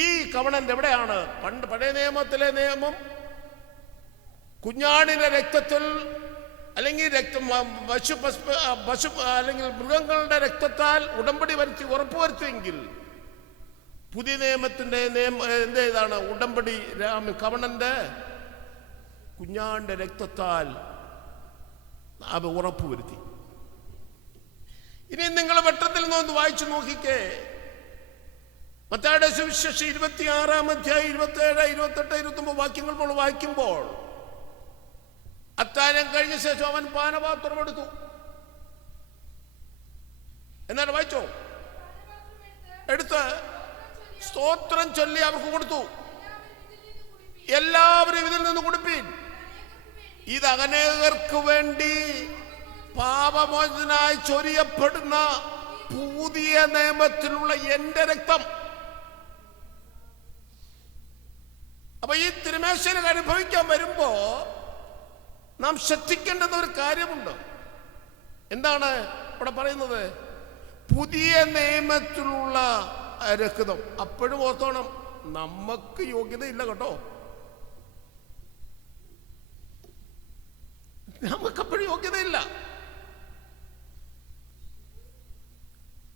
ഈ കവണന്റ് എവിടെയാണ്? പഴയ നിയമത്തിലെ നിയമം കുഞ്ഞാടിന്റെ രക്തത്തിൽ അല്ലെങ്കിൽ പശു അല്ലെങ്കിൽ മൃഗങ്ങളുടെ രക്തത്താൽ ഉടമ്പടി വരുത്തി ഉറപ്പുവരുത്തിയെങ്കിൽ, പുതിയ നിയമത്തിന്റെ എന്താണ് ഉടമ്പടി കവണന്റ്? കുഞ്ഞാടിന്റെ രക്തത്താൽ അത് ഉറപ്പുവരുത്തി. ഇനി നിങ്ങൾ വെട്ടത്തിൽ നിന്ന് വായിച്ചു നോക്കിക്കേ. മത്തായിയുടെ സുവിശേഷം 26-ാം അധ്യായം 27, 28, 29 വാക്യങ്ങൾ നമ്മൾ വായിക്കുമ്പോൾ, അത്താഴം കഴിഞ്ഞ ശേഷം അവൻ പാനപാത്രം എടുത്തു. എന്നാണ് വായിച്ചോ? എടുത്ത് സ്തോത്രം ചൊല്ലി അവർക്ക് കൊടുത്തു. എല്ലാവരും ഇതിൽ നിന്ന് കുടിപ്പീൻ, ഇത് അനേകർക്ക് വേണ്ടി പാപമോചനായി ചൊരിയപ്പെടുന്ന പുതിയ നിയമത്തിലുള്ള എന്റെ രക്തം. അപ്പൊ ഈ തിരുമേശനെ അനുഭവിക്കാൻ വരുമ്പോ നാം ശ്രദ്ധിക്കേണ്ടുന്ന ഒരു കാര്യമുണ്ട്. എന്താണ് ഇവിടെ പറയുന്നത്? പുതിയ നിയമത്തിലുള്ള രക്തം. അപ്പോഴും ഓർത്തോണം, നമുക്ക് യോഗ്യതയില്ല കേട്ടോ. നമുക്കപ്പോഴും യോഗ്യതയില്ല.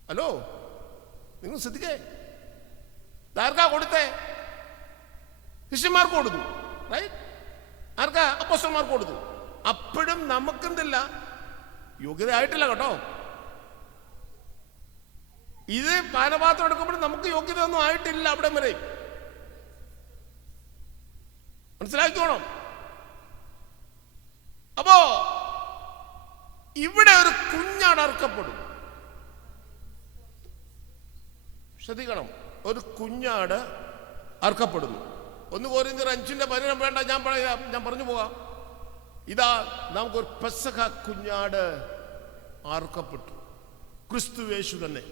ഹലോ, നിങ്ങൾ ശ്രദ്ധിക്കേ. ആർക്കാ കൊടുത്തേ? ശിഷ്യന്മാർക്ക് കൊടുത്തു, റൈറ്റ്? ആർക്കാ? അപ്പോസ്തലന്മാർക്ക് കൊടുത്തു. അപ്പോഴും നമുക്കെന്തില്ല? യോഗ്യത ആയിട്ടില്ല കേട്ടോ. ഇത് പാനപാത്രം എടുക്കുമ്പോൾ നമുക്ക് യോഗ്യത ഒന്നും ആയിട്ടില്ല. അവിടെ വരെ മനസ്സിലാക്കിക്കോണം. അപ്പോ ഇവിടെ ഒരു കുഞ്ഞാട് അറുക്കപ്പെടും. ശ്രദ്ധിക്കണം, ഒരു കുഞ്ഞാട് അറുക്കപ്പെടുന്നു. 1 കൊരിന്ത്യർ 5:15 വേണ്ട, ഞാൻ പറഞ്ഞു പോകാം. ഇതാ നമുക്കൊരു പെസഹ കുഞ്ഞാട് അറുക്കപ്പെട്ടു. ക്രിസ്തു യേശു തന്നെ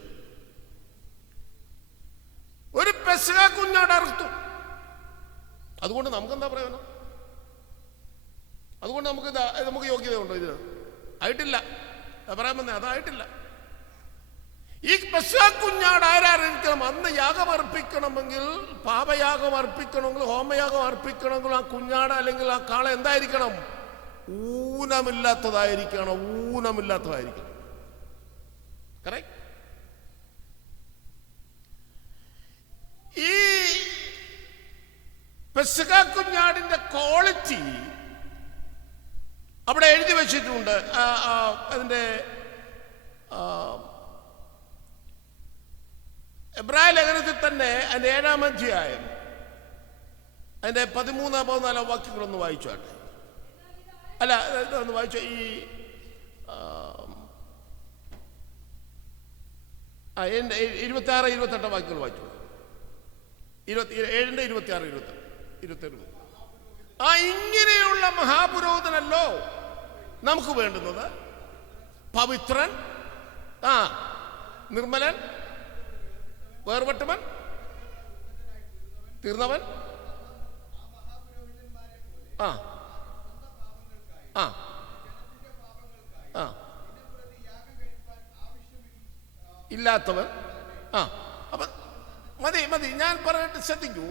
ഒരു പെസഹ കുഞ്ഞാട് അറുത്തു. അതുകൊണ്ട് നമുക്കെന്താ പ്രയോജനം? അതുകൊണ്ട് നമുക്ക് യോഗ്യതയുണ്ടോ? ഇതിന് ആയിട്ടില്ല. പറയാൻ വന്നേ അതായിട്ടില്ല. ഈ പെസഹ കുഞ്ഞാട് ആരായിരിക്കണം? അന്ന് യാഗം അർപ്പിക്കണമെങ്കിൽ, പാപയാഗം അർപ്പിക്കണമെങ്കിൽ, ഹോമയാഗം അർപ്പിക്കണമെങ്കിൽ ആ കുഞ്ഞാട് അല്ലെങ്കിൽ ആ കാള എന്തായിരിക്കണം? ഊനമില്ലാത്തതായിരിക്കണം. കറക്റ്റ്. ഈ പെസഹ കുഞ്ഞാടിന്റെ ക്വാളിറ്റി അവിടെ എഴുതി വെച്ചിട്ടുണ്ട്. അതിന്റെ എബ്രായ ലേഖനത്തിൽ തന്നെ അതിന്റെ 7-ാം അധ്യായം അതിന്റെ 13-14 വാക്യങ്ങളൊന്ന് വായിച്ചാട്ടെ. അല്ല, ഒന്ന് വായിച്ചോ. ഈ 26-28 വാക്യങ്ങൾ വായിച്ചു. 7-ന്റെ 26-27. ഇങ്ങനെയുള്ള മഹാപുരോഹിതനല്ലോ നമുക്ക് വേണ്ടുന്നത്. പവിത്രൻ, നിർമ്മലൻ, വേർപെട്ടവൻ, തീർന്നവൻ, ഇല്ലാത്തവൻ. അപ്പൊ മതി ഞാൻ പറഞ്ഞിട്ട് ശ്രദ്ധിക്കൂ.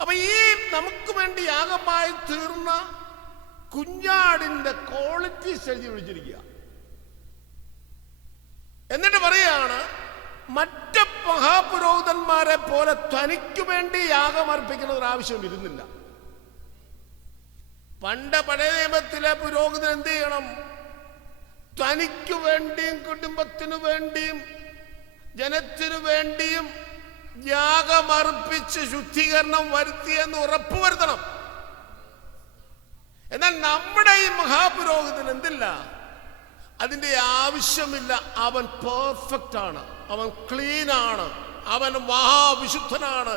അപ്പൊ ഈ നമുക്ക് വേണ്ടി യാഗമായി തീർന്ന കുഞ്ഞാടിന്റെ ക്വാളിറ്റീസ് എഴുതി വിളിച്ചിരിക്കുക. എന്നിട്ട് പറയാണ്, മറ്റ് മഹാപുരോഹിതന്മാരെ പോലെ തനിക്ക് വേണ്ടി യാഗം അർപ്പിക്കുന്നതിന് ആവശ്യം ഇരുന്നില്ല. പഴയ നിയമത്തിലെ പുരോഹിതൻ എന്ത് ചെയ്യണം? തനിക്ക് വേണ്ടിയും കുടുംബത്തിനു വേണ്ടിയും ജനത്തിനു വേണ്ടിയും യാഗമർപ്പിച്ച് ശുദ്ധീകരണം വരുത്തിയെന്ന് ഉറപ്പുവരുത്തണം. എന്നാൽ നമ്മുടെ ഈ മഹാപുരോഹിതൻ എന്തില്ല? അതിന്റെ ആവശ്യമില്ല. അവൻ പെർഫെക്റ്റ് ആണ്, അവൻ ക്ലീൻ ആണ്, അവൻ മഹാവിശുദ്ധനാണ്,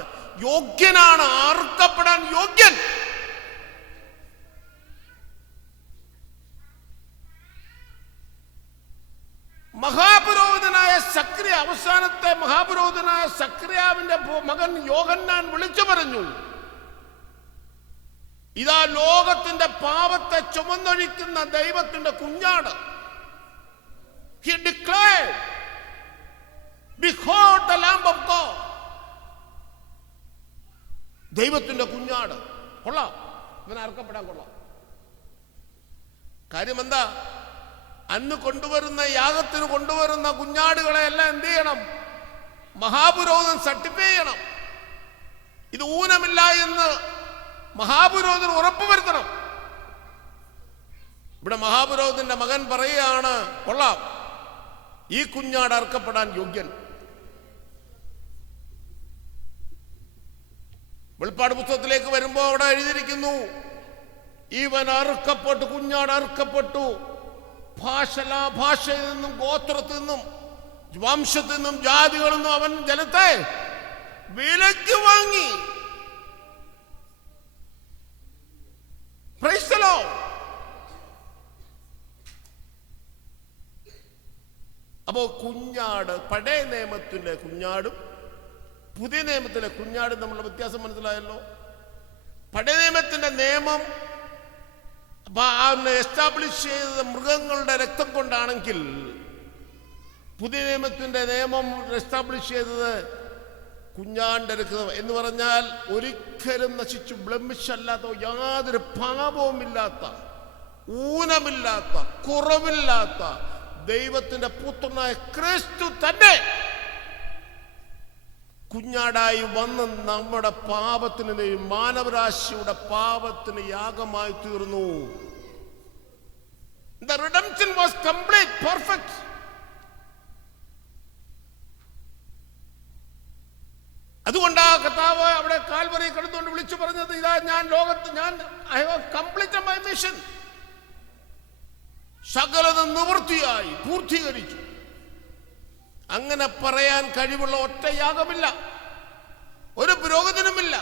യോഗ്യനാണ്, അറുക്കപ്പെടാൻ യോഗ്യൻ. മഹാപുരോഹിതനായ സക്രിയ, അവസാനത്തെ മഹാപുരോഹിതനായ സക്രിയാവിന്റെ മകൻ യോഹന്നാൻ വിളിച്ചു പറഞ്ഞു, ഇതാ ലോകത്തിന്റെ പാപത്തെ ചുമന്നൊഴിക്കുന്ന ദൈവത്തിന്റെ കുഞ്ഞാട്. He declared, behold the Lamb of God. ദൈവത്തിന്റെ കുഞ്ഞാട്. കൊള്ളാം, ഇവനെ അറുക്കപ്പെടാൻ കൊള്ളാം. കാര്യം എന്താ? അന്ന് കൊണ്ടുവരുന്ന യാഗത്തിന് കൊണ്ടുവരുന്ന കുഞ്ഞാടുകളെ എല്ലാം എന്ത് ചെയ്യണം? മഹാപുരോഹിതൻ സർട്ടിഫൈ ചെയ്യണം. ഇത് ഊനമില്ല എന്ന് മഹാപുരോഹിതൻ ഉറപ്പുവരുത്തണം. ഇവിടെ മഹാപുരോഹിതന്റെ മകൻ പറയുകയാണ്, കൊള്ളാം, ഈ കുഞ്ഞാട് അറുക്കപ്പെടാൻ യോഗ്യൻ. വെളിപ്പാട് പുസ്തകത്തിലേക്ക് വരുമ്പോൾ അവിടെ എഴുതിയിരിക്കുന്നു, ഇവൻ അറുക്കപ്പെട്ടു, കുഞ്ഞാട് അറുക്കപ്പെട്ടു. ഭാഷയിൽ നിന്നും, ഗോത്രത്തിൽ നിന്നും, വംശത്തിൽ നിന്നും, ജാതികളിൽ നിന്നും അവൻ ജനത്തെ വിലയ്ക്ക് വാങ്ങി. Price the Lord. അപ്പോ കുഞ്ഞാട്, പഴയ നിയമത്തിന്റെ കുഞ്ഞാടും പുതിയ നിയമത്തിലെ കുഞ്ഞാടും തമ്മിലുള്ള വ്യത്യാസം മനസ്സിലായല്ലോ. പഴയ നിയമത്തിന്റെ നിയമം എസ്റ്റാബ്ലിഷ് ചെയ്തത് മൃഗങ്ങളുടെ രക്തം കൊണ്ടാണെങ്കിൽ പുതിയ നിയമത്തിന്റെ നിയമം എസ്റ്റാബ്ലിഷ് ചെയ്തത് കുഞ്ഞാടിന്റെ രക്തം എന്ന് പറഞ്ഞാൽ ഒരിക്കലും നശിച്ചു ബ്ലെമിഷല്ലാത്ത, യാതൊരു പാപവുമില്ലാത്ത, ഊനമില്ലാത്ത, കുറവില്ലാത്ത ദൈവത്തിന്റെ പുത്രനായ ക്രിസ്തു തന്നെ കുഞ്ഞാടായി വന്ന് നമ്മുടെ പാപത്തിന്, മാനവരാശിയുടെ പാപത്തിന് യാഗമായി തീർന്നു. The redemption was complete, perfect. അതുകൊണ്ടാ കർത്താവ് അവിടെ കാൽവറി കിടന്നുകൊണ്ട് വിളിച്ചു പറഞ്ഞത്, ഇതാ ഞാൻ ലോകത്ത് I have completed my mission. സകലതും നിവൃത്തിയായി, പൂർത്തീകരിച്ചു. അങ്ങനെ പറയാൻ കഴിവുള്ള ഒറ്റ യാഗമില്ല, ഒരു പുരോഹിതനുമില്ല,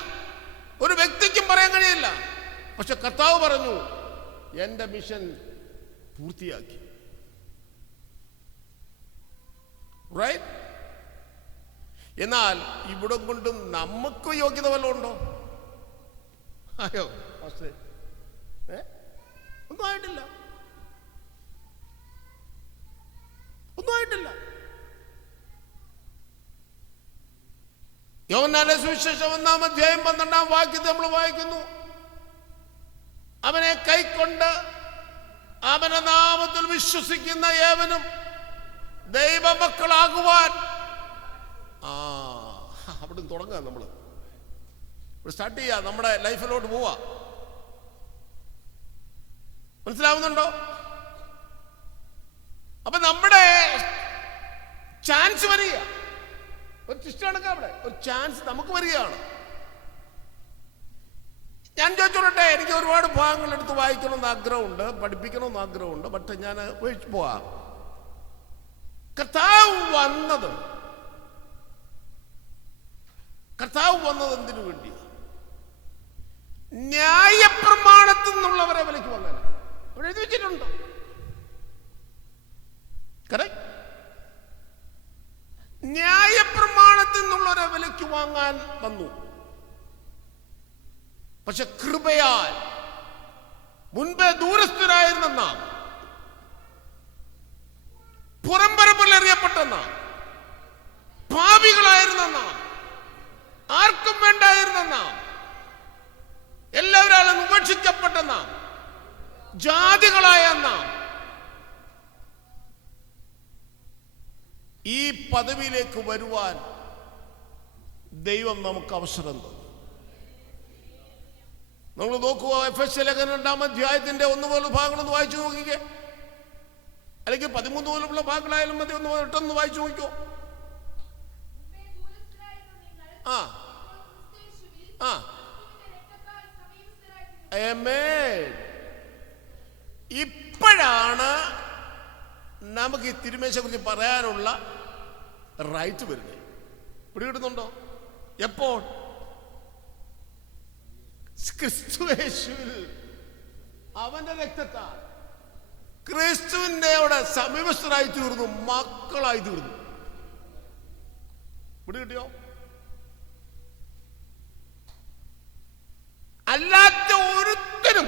ഒരു വ്യക്തിക്കും പറയാൻ കഴിയില്ല. പക്ഷെ കർത്താവ് പറഞ്ഞു, എന്റെ മിഷൻ പൂർത്തിയാക്കി. റൈറ്റ്? എന്നാൽ ഇവിടെ കൊണ്ടും നമുക്ക് യോഗ്യത വല്ലതും ഉണ്ടോ? അയ്യോ ഒന്നും ആയിട്ടില്ല, ഒന്നും ആയിട്ടില്ല. യോഹന്നാന്റെ സുവിശേഷം 1-ാം അധ്യായം 12-ാം വാക്യത്തിൽ നമ്മൾ വായിക്കുന്നു, അവനെ കൈക്കൊണ്ട് അവന്റെ നാമത്തിൽ വിശ്വസിക്കുന്ന ഏവനും ദൈവമക്കളാകുവാൻ. അവിടെ തുടങ്ങുക, നമ്മൾ സ്റ്റാർട്ട് ചെയ്യാ, നമ്മുടെ ലൈഫിലോട്ട് പോവാ. മനസ്സിലാവുന്നുണ്ടോ? അപ്പൊ നമ്മുടെ ചാൻസ് വരിക, ഒരു ശിഷ്ട അവിടെ ഒരു ചാൻസ് നമുക്ക് വരികയാണ്. ഞാൻ ചോദിച്ചോട്ടെ, എനിക്ക് ഒരുപാട് ഭാഗങ്ങൾ എടുത്ത് വായിക്കണമെന്ന് ആഗ്രഹമുണ്ട്, പഠിപ്പിക്കണമെന്ന് ആഗ്രഹമുണ്ട്. പക്ഷെ ഞാൻ ഒഴിച്ചു പോവാം. കർത്താവ് വന്നത് എന്തിനു വേണ്ടി? ന്യായപ്രമാണത്തിൽ നിന്നുള്ളവരെ വിലയ്ക്ക് വന്നാൽ അവിടെ എഴുതി വെച്ചിട്ടുണ്ട്. കറക്റ്റ്? ന്യായപ്രമാണത്തിൽ നിന്നുള്ളവരെ വിലയ്ക്ക് വാങ്ങാൻ വന്നു. പക്ഷെ കൃപയാൽ മുൻപേ ദൂരസ്ഥരായിരുന്ന നാം, പുറംപരപ്പിൽ എറിയപ്പെട്ട നാം, പാപികളായിരുന്ന നാം, ആർക്കും വേണ്ടായിരുന്ന നാം, എല്ലാവരും ഉപേക്ഷിക്കപ്പെട്ട നാം, ജാതികളായ നാം, ഈ പദവിയിലേക്ക് വരുവാൻ ദൈവം നമുക്ക് അവസരം തന്നു. നമ്മൾ നോക്കുക, എഫെസ്യ ലേഖനം 2-ാം അധ്യായത്തിന്റെ 1 മുതൽ ഭാഗങ്ങളൊന്ന് വായിച്ചു നോക്കിക്കേ, അല്ലെങ്കിൽ 13 മുതലുള്ള ഭാഗങ്ങളായാലും മതി, 1 മുതൽ 8 വായിച്ചു നോക്കിക്കോ. ഇപ്പോഴാണ് നമുക്ക് ഈ തിരുമേശയെ കുറിച്ച് പറയാനുള്ള റൈറ്റ് വരുന്നത്. പിടികിട്ടുന്നുണ്ടോ? എപ്പോൾ? ക്രിസ്തുയേശുവിൽ അവന്റെ രക്തത്താൽ ക്രിസ്തുവിന്റെ അവിടെ സമീപസ്ഥരായി തീർന്നു, മക്കളായി തീർന്നു. പിടികിട്ടിയോ? അല്ലാത്ത ഒരുത്തരും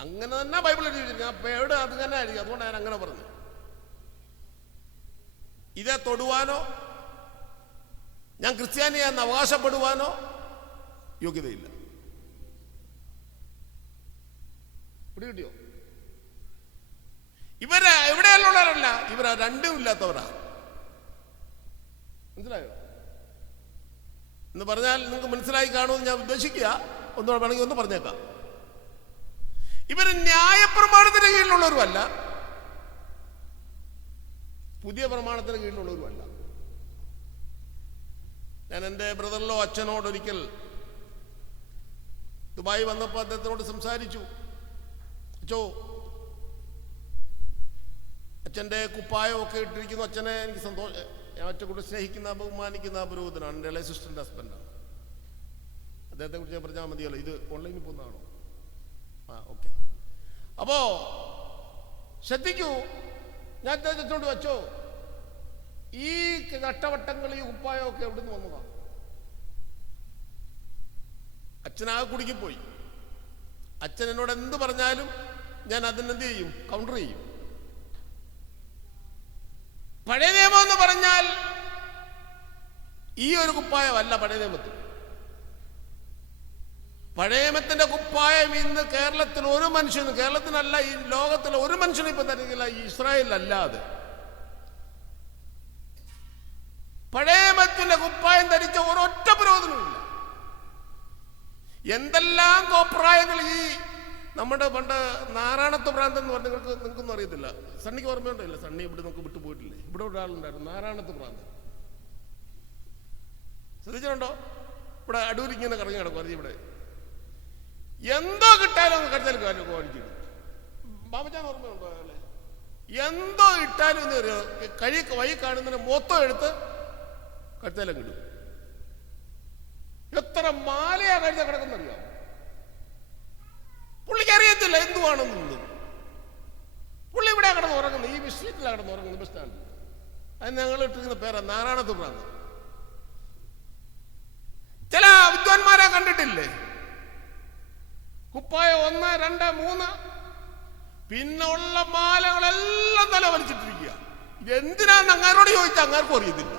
അങ്ങനെ തന്നെ ബൈബിൾ എഴുതിയിരിക്കും. ആ പേട് അത് തന്നെ ആയിരിക്കും. അതുകൊണ്ടാണ് ഞാൻ അങ്ങനെ പറഞ്ഞു. ഇതേ തൊടുവാനോ ഞാൻ ക്രിസ്ത്യാനിയാന്ന് അവകാശപ്പെടുവാനോ യോഗ്യതയില്ല. പിടികിട്ടിയോ? ഇവര് എവിടെയുള്ളവരല്ല, ഇവരാ രണ്ടും ഇല്ലാത്തവരാ. മനസ്സിലായോ എന്ന് പറഞ്ഞാൽ നിങ്ങൾക്ക് മനസ്സിലായി കാണുമെന്ന് ഞാൻ ഉദ്ദേശിക്കുക. ഒന്നുകൂടെ വേണമെങ്കിൽ ഒന്ന് പറഞ്ഞേക്കാം. ഇവര് ന്യായപ്രമാണത്തിന് കീഴിലുള്ളവരുമല്ല, പുതിയ പ്രമാണത്തിന് കീഴിലുള്ളവരുമല്ല. ഞാൻ എൻ്റെ ബ്രദറിലോ അച്ഛനോട് ഒരിക്കൽ ദുബായി വന്നപ്പോൾ അദ്ദേഹത്തിനോട് സംസാരിച്ചു. അച്ഛോ, അച്ഛൻ്റെ കുപ്പായമൊക്കെ ഇട്ടിരിക്കുന്നു. അച്ഛനെ എനിക്ക് സന്തോഷം. ഞാൻ അച്ഛൻ കൂടെ സ്നേഹിക്കുന്ന, ബഹുമാനിക്കുന്ന പുരോഹിതനാണ്, എൻ്റെ ഇളയ സിസ്റ്ററിൻ്റെ ഹസ്ബൻഡാണ്. അദ്ദേഹത്തെ കുറിച്ച് ഞാൻ പറഞ്ഞാൽ മതിയല്ലോ. ഇത് ഓൺലൈനിൽ പോകുന്നതാണോ? ഓക്കെ. അപ്പോ ശ്രദ്ധിക്കൂ, ഞാൻ അദ്ദേഹത്തോട് വെച്ചോ, ഈ നട്ടവട്ടങ്ങൾ, ഈ കുപ്പായമൊക്കെ എവിടെ നിന്ന് വന്നതാ? അച്ഛനാകെ കുടുങ്ങിപ്പോയി. അച്ഛൻ എന്നോട് എന്ത് പറഞ്ഞാലും ഞാൻ അതിനെന്ത് ചെയ്യും? കൗണ്ടർ ചെയ്യും. പഴയ നിയമം എന്ന് പറഞ്ഞാൽ ഈ ഒരു കുപ്പായമല്ല പഴയ നിയമത്തിൽ. പഴയ നിയമത്തിന്റെ കുപ്പായം ഇന്ന് കേരളത്തിൽ ഒരു മനുഷ്യനും, കേരളത്തിനല്ല ഈ ലോകത്തിലെ ഒരു മനുഷ്യനും ഇപ്പൊ തരുന്നില്ല, ഇസ്രായേലല്ലാതെ. പഴയ നിയമത്തിന്റെ കുപ്പായം ധരിച്ച ഒരൊറ്റ പുരോഹിതനുമില്ല. എന്തെല്ലാം കോപ്രായങ്ങൾ ഈ നമ്മുടെ പണ്ട് നാരായണത്വ ഭ്രാന്തൻ എന്ന് പറഞ്ഞാൽ നിങ്ങൾക്കൊന്നും അറിയത്തില്ല. സണ്ണിക്ക് ഓർമ്മയുണ്ടോ? ഇല്ല, സണ്ണി ഇവിടെ നമുക്ക് വിട്ടുപോയിട്ടില്ലേ? ഇവിടെ ഒരാളുണ്ടായിരുന്നു നാരായണത്വ ഭ്രാന്തൻ. ശ്രദ്ധിച്ചിട്ടുണ്ടോ? ഇവിടെ അടൂരിങ്ങനെ കറങ്ങി കിടക്കും. ഇവിടെ എന്തോ കിട്ടാലും കരുതൽ കാണിച്ചു. ബാബുജാൻ ഓർമ്മയുണ്ടോ? അല്ലേ, എന്തോ ഇട്ടാലും വഴി കാണുന്നതിന് മൊത്തം എടുത്ത് കരുതലും കിട്ടും. എത്ര മാലയാ കരുത കിടക്കുന്നറിയാം. പുള്ളിക്ക് അറിയത്തില്ല എന്തുവാണെന്നുള്ളത്. പുള്ളി ഇവിടെ കിടന്ന് ഉറങ്ങുന്നത്, ഈ സ്ട്രീറ്റിലാണ് കിടന്ന് ഉറങ്ങുന്നത്, ബസ് സ്റ്റാൻഡിൽ. അതിന് ഞങ്ങൾ ഇട്ടിരിക്കുന്ന പേരാ നാരായണത്വ ഭ്രാന്തൻ. ചില വിദ്വാൻമാരെ കണ്ടിട്ടില്ലേ? കുപ്പായ 1, 2, 3, പിന്നെ ഉള്ള മാലകളെല്ലാം തല വലിച്ചിട്ടിരിക്കുക. ഇതെന്തിനാന്ന് അങ്ങാരോട് ചോദിച്ചാൽ അങ്ങാർക്കും അറിയത്തില്ല.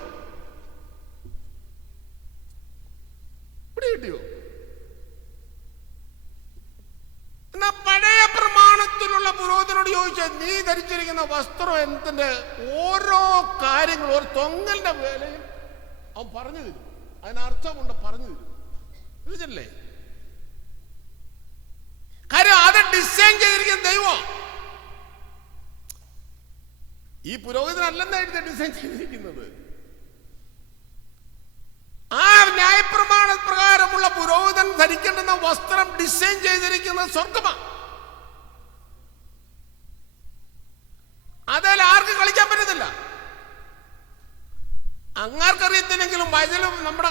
ഇവിടെ കിട്ടിയോ? എന്നാ പഴയ പ്രമാണത്തിലുള്ള പുരോഹിതനോട് ചോദിച്ചാൽ നീ ധരിച്ചിരിക്കുന്ന വസ്ത്രം എന്തിന്റെ ഓരോ കാര്യങ്ങളും ഒരു തൊങ്ങലിന്റെ വേലയും അവൻ പറഞ്ഞു തരും. അതിനർത്ഥമുണ്ട്, പറഞ്ഞു തരും. തിരിച്ചല്ലേ? കാര്യം അത് ഡിസൈൻ ചെയ്തിരിക്കുന്ന ദൈവം. ഈ പുരോഹിതനല്ലെന്നായിരുന്നു ഡിസൈൻ ചെയ്തിരിക്കുന്നത്. ആ ന്യായപ്രമാണ പ്രകാരമുള്ള പുരോഹിതൻ ധരിക്കേണ്ടുന്ന വസ്ത്രം ഡിസൈൻ ചെയ്തിരിക്കുന്നത് സ്വർഗമാണ്. അതിൽ ആർക്കും കളിക്കാൻ പറ്റത്തില്ല. അങ്ങാർക്കറിയത്തില്ലെങ്കിലും വയലും നമ്മുടെ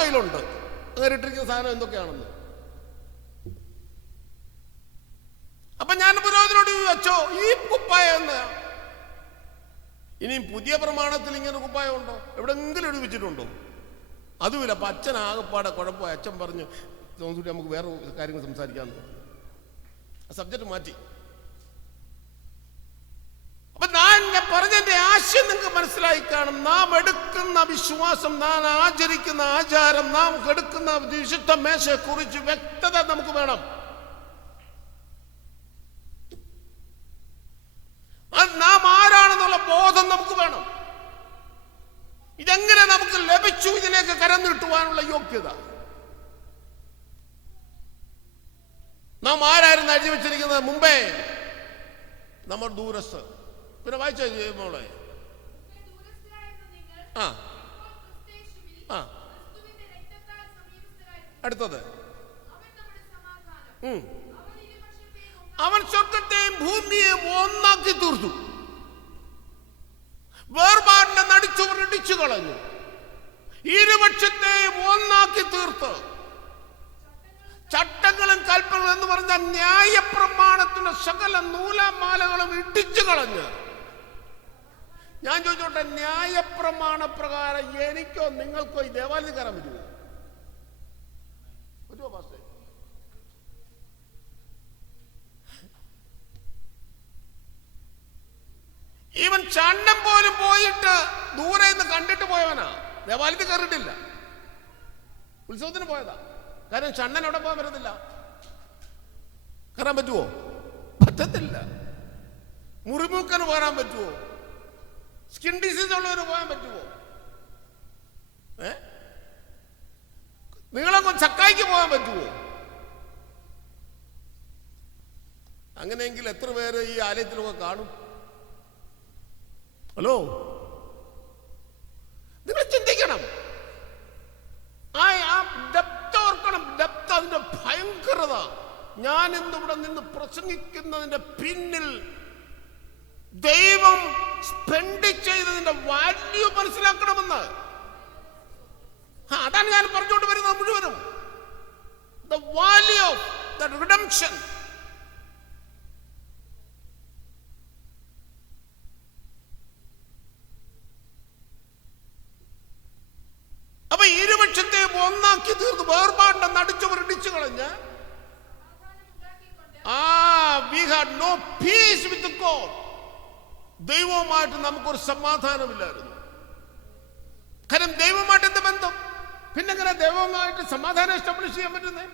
കയ്യിലുണ്ട് അങ്ങനെ ഇട്ടിരിക്കുന്ന സാധനം എന്തൊക്കെയാണെന്ന്. അപ്പൊ ഞാൻ പുരോഹിതനോട് ചോദിച്ചോ ഈ കുപ്പായം എന്ന്? ഇനിയും പുതിയ പ്രമാണത്തിൽ ഇങ്ങനെ കുപ്പായം ഉണ്ടോ? എവിടെങ്കിലും എഴുതിച്ചിട്ടുണ്ടോ? അതുമില്ല. അപ്പൊ അച്ഛൻ ആകെപ്പാടെ കുഴപ്പമായി. അച്ഛൻ പറഞ്ഞു തോന്നിട്ട് നമുക്ക് വേറെ കാര്യങ്ങൾ സംസാരിക്കാമെന്ന്. സബ്ജക്റ്റ് മാറ്റി. അപ്പൊ ഞാൻ പറഞ്ഞതിന്റെ ആശയം നിങ്ങൾക്ക് മനസ്സിലായി കാണും. നാം എടുക്കുന്ന വിശ്വാസം, നാം ആചരിക്കുന്ന ആചാരം, നാം എടുക്കുന്ന വിശുദ്ധ മേശയെ കുറിച്ച് വ്യക്തത നമുക്ക് വേണം. അത് നാം ആരാണെന്നുള്ള ബോധം നമുക്ക് വേണം. ഇതെങ്ങനെ നമുക്ക് ലഭിച്ചു? ഇതിലേക്ക് കരം നീട്ടുവാനുള്ള യോഗ്യത നാം ആരായിരുന്നു എഴുതി വെച്ചിരിക്കുന്നത്? മുമ്പേ നമ്മൾ ദൂരസ്ഥ. പിന്നെ വായിച്ചോ മോളെ. അടുത്തത് അവൻ സ്വർഗത്തെയും ഭൂമിയെയും ഒന്നാക്കി തീർത്തു. വേർപാടിനെ നടിച്ചവർ ഇടിച്ചു കളഞ്ഞു. ഇരുപക്ഷത്തെയും ഒന്നാക്കി തീർത്ത് ചട്ടങ്ങളും കൽപ്പനകളും എന്ന് പറഞ്ഞ ന്യായപ്രമാണത്തിന്റെ സകല നൂലാമാലകളും ഇടിച്ചു കളഞ്ഞ്. ഞാൻ ചോദിച്ചോട്ടെ, ന്യായപ്രമാണ പ്രകാരം എനിക്കോ നിങ്ങൾക്കോ ഈ ദേവാലയത്തിൽ കയറാൻ പറ്റുമോ? പറ്റുമോ പാസ്റ്റേ? ഇവൻ ചണ്ണം പോലും പോയിട്ട് ദൂരെ നിന്ന് കണ്ടിട്ട് പോയവനാ, ദേവാലയത്തിൽ കയറിയിട്ടില്ല. ഉത്സവത്തിന് പോയതാ. കാരണം ചണ്ണൻ അവിടെ പോകാൻ പറ്റത്തില്ല. കയറാൻ പറ്റുമോ? പറ്റത്തില്ല. മുറിമൂക്കന് പോകാൻ പറ്റുമോ? സ്കിൻ ഡിസീസ് ഉള്ളവന് പോകാൻ പറ്റുമോ? നിങ്ങളൊക്കെ ചക്കായിക്ക് പോകാൻ പറ്റുമോ? അങ്ങനെയെങ്കിൽ എത്ര പേര് ഈ ആലയത്തിലൊക്കെ കാണും? ഹലോ, നിങ്ങൾ ചിന്തിക്കണം. ആ ഡെപ്ത് ഓർക്കണം. ഡെപ്ത്, അതിന്റെ ഭയങ്കരത. ഞാൻ ഇന്നിവിടെ നിന്ന് പ്രസംഗിക്കുന്നതിന്റെ പിന്നിൽ ദൈവം സ്പെൻഡ് ചെയ്തതിന്റെ വാല്യൂ മനസ്സിലാക്കണമെന്ന്. അതാണ് ഞാൻ പറഞ്ഞുകൊണ്ട് വരുന്നത് മുഴുവനും. The value of the redemption. അപ്പൊ ഇരുപക്ഷത്തെ ഒന്നാക്കി തീർത്ത് വേർപാടിനെ നടിച്ചവർ ഇടിച്ചു കളഞ്ഞ് we had no peace with God. ദൈവവുമായിട്ട് നമുക്കൊരു സമാധാനമില്ലായിരുന്നു. കാരണം ദൈവമായിട്ട് എന്ത് ബന്ധം? പിന്നെ എങ്ങനെ ദൈവവുമായിട്ട് സമാധാനം എസ്റ്റാബ്ലിഷ് ചെയ്യാൻ പറ്റുന്നേ?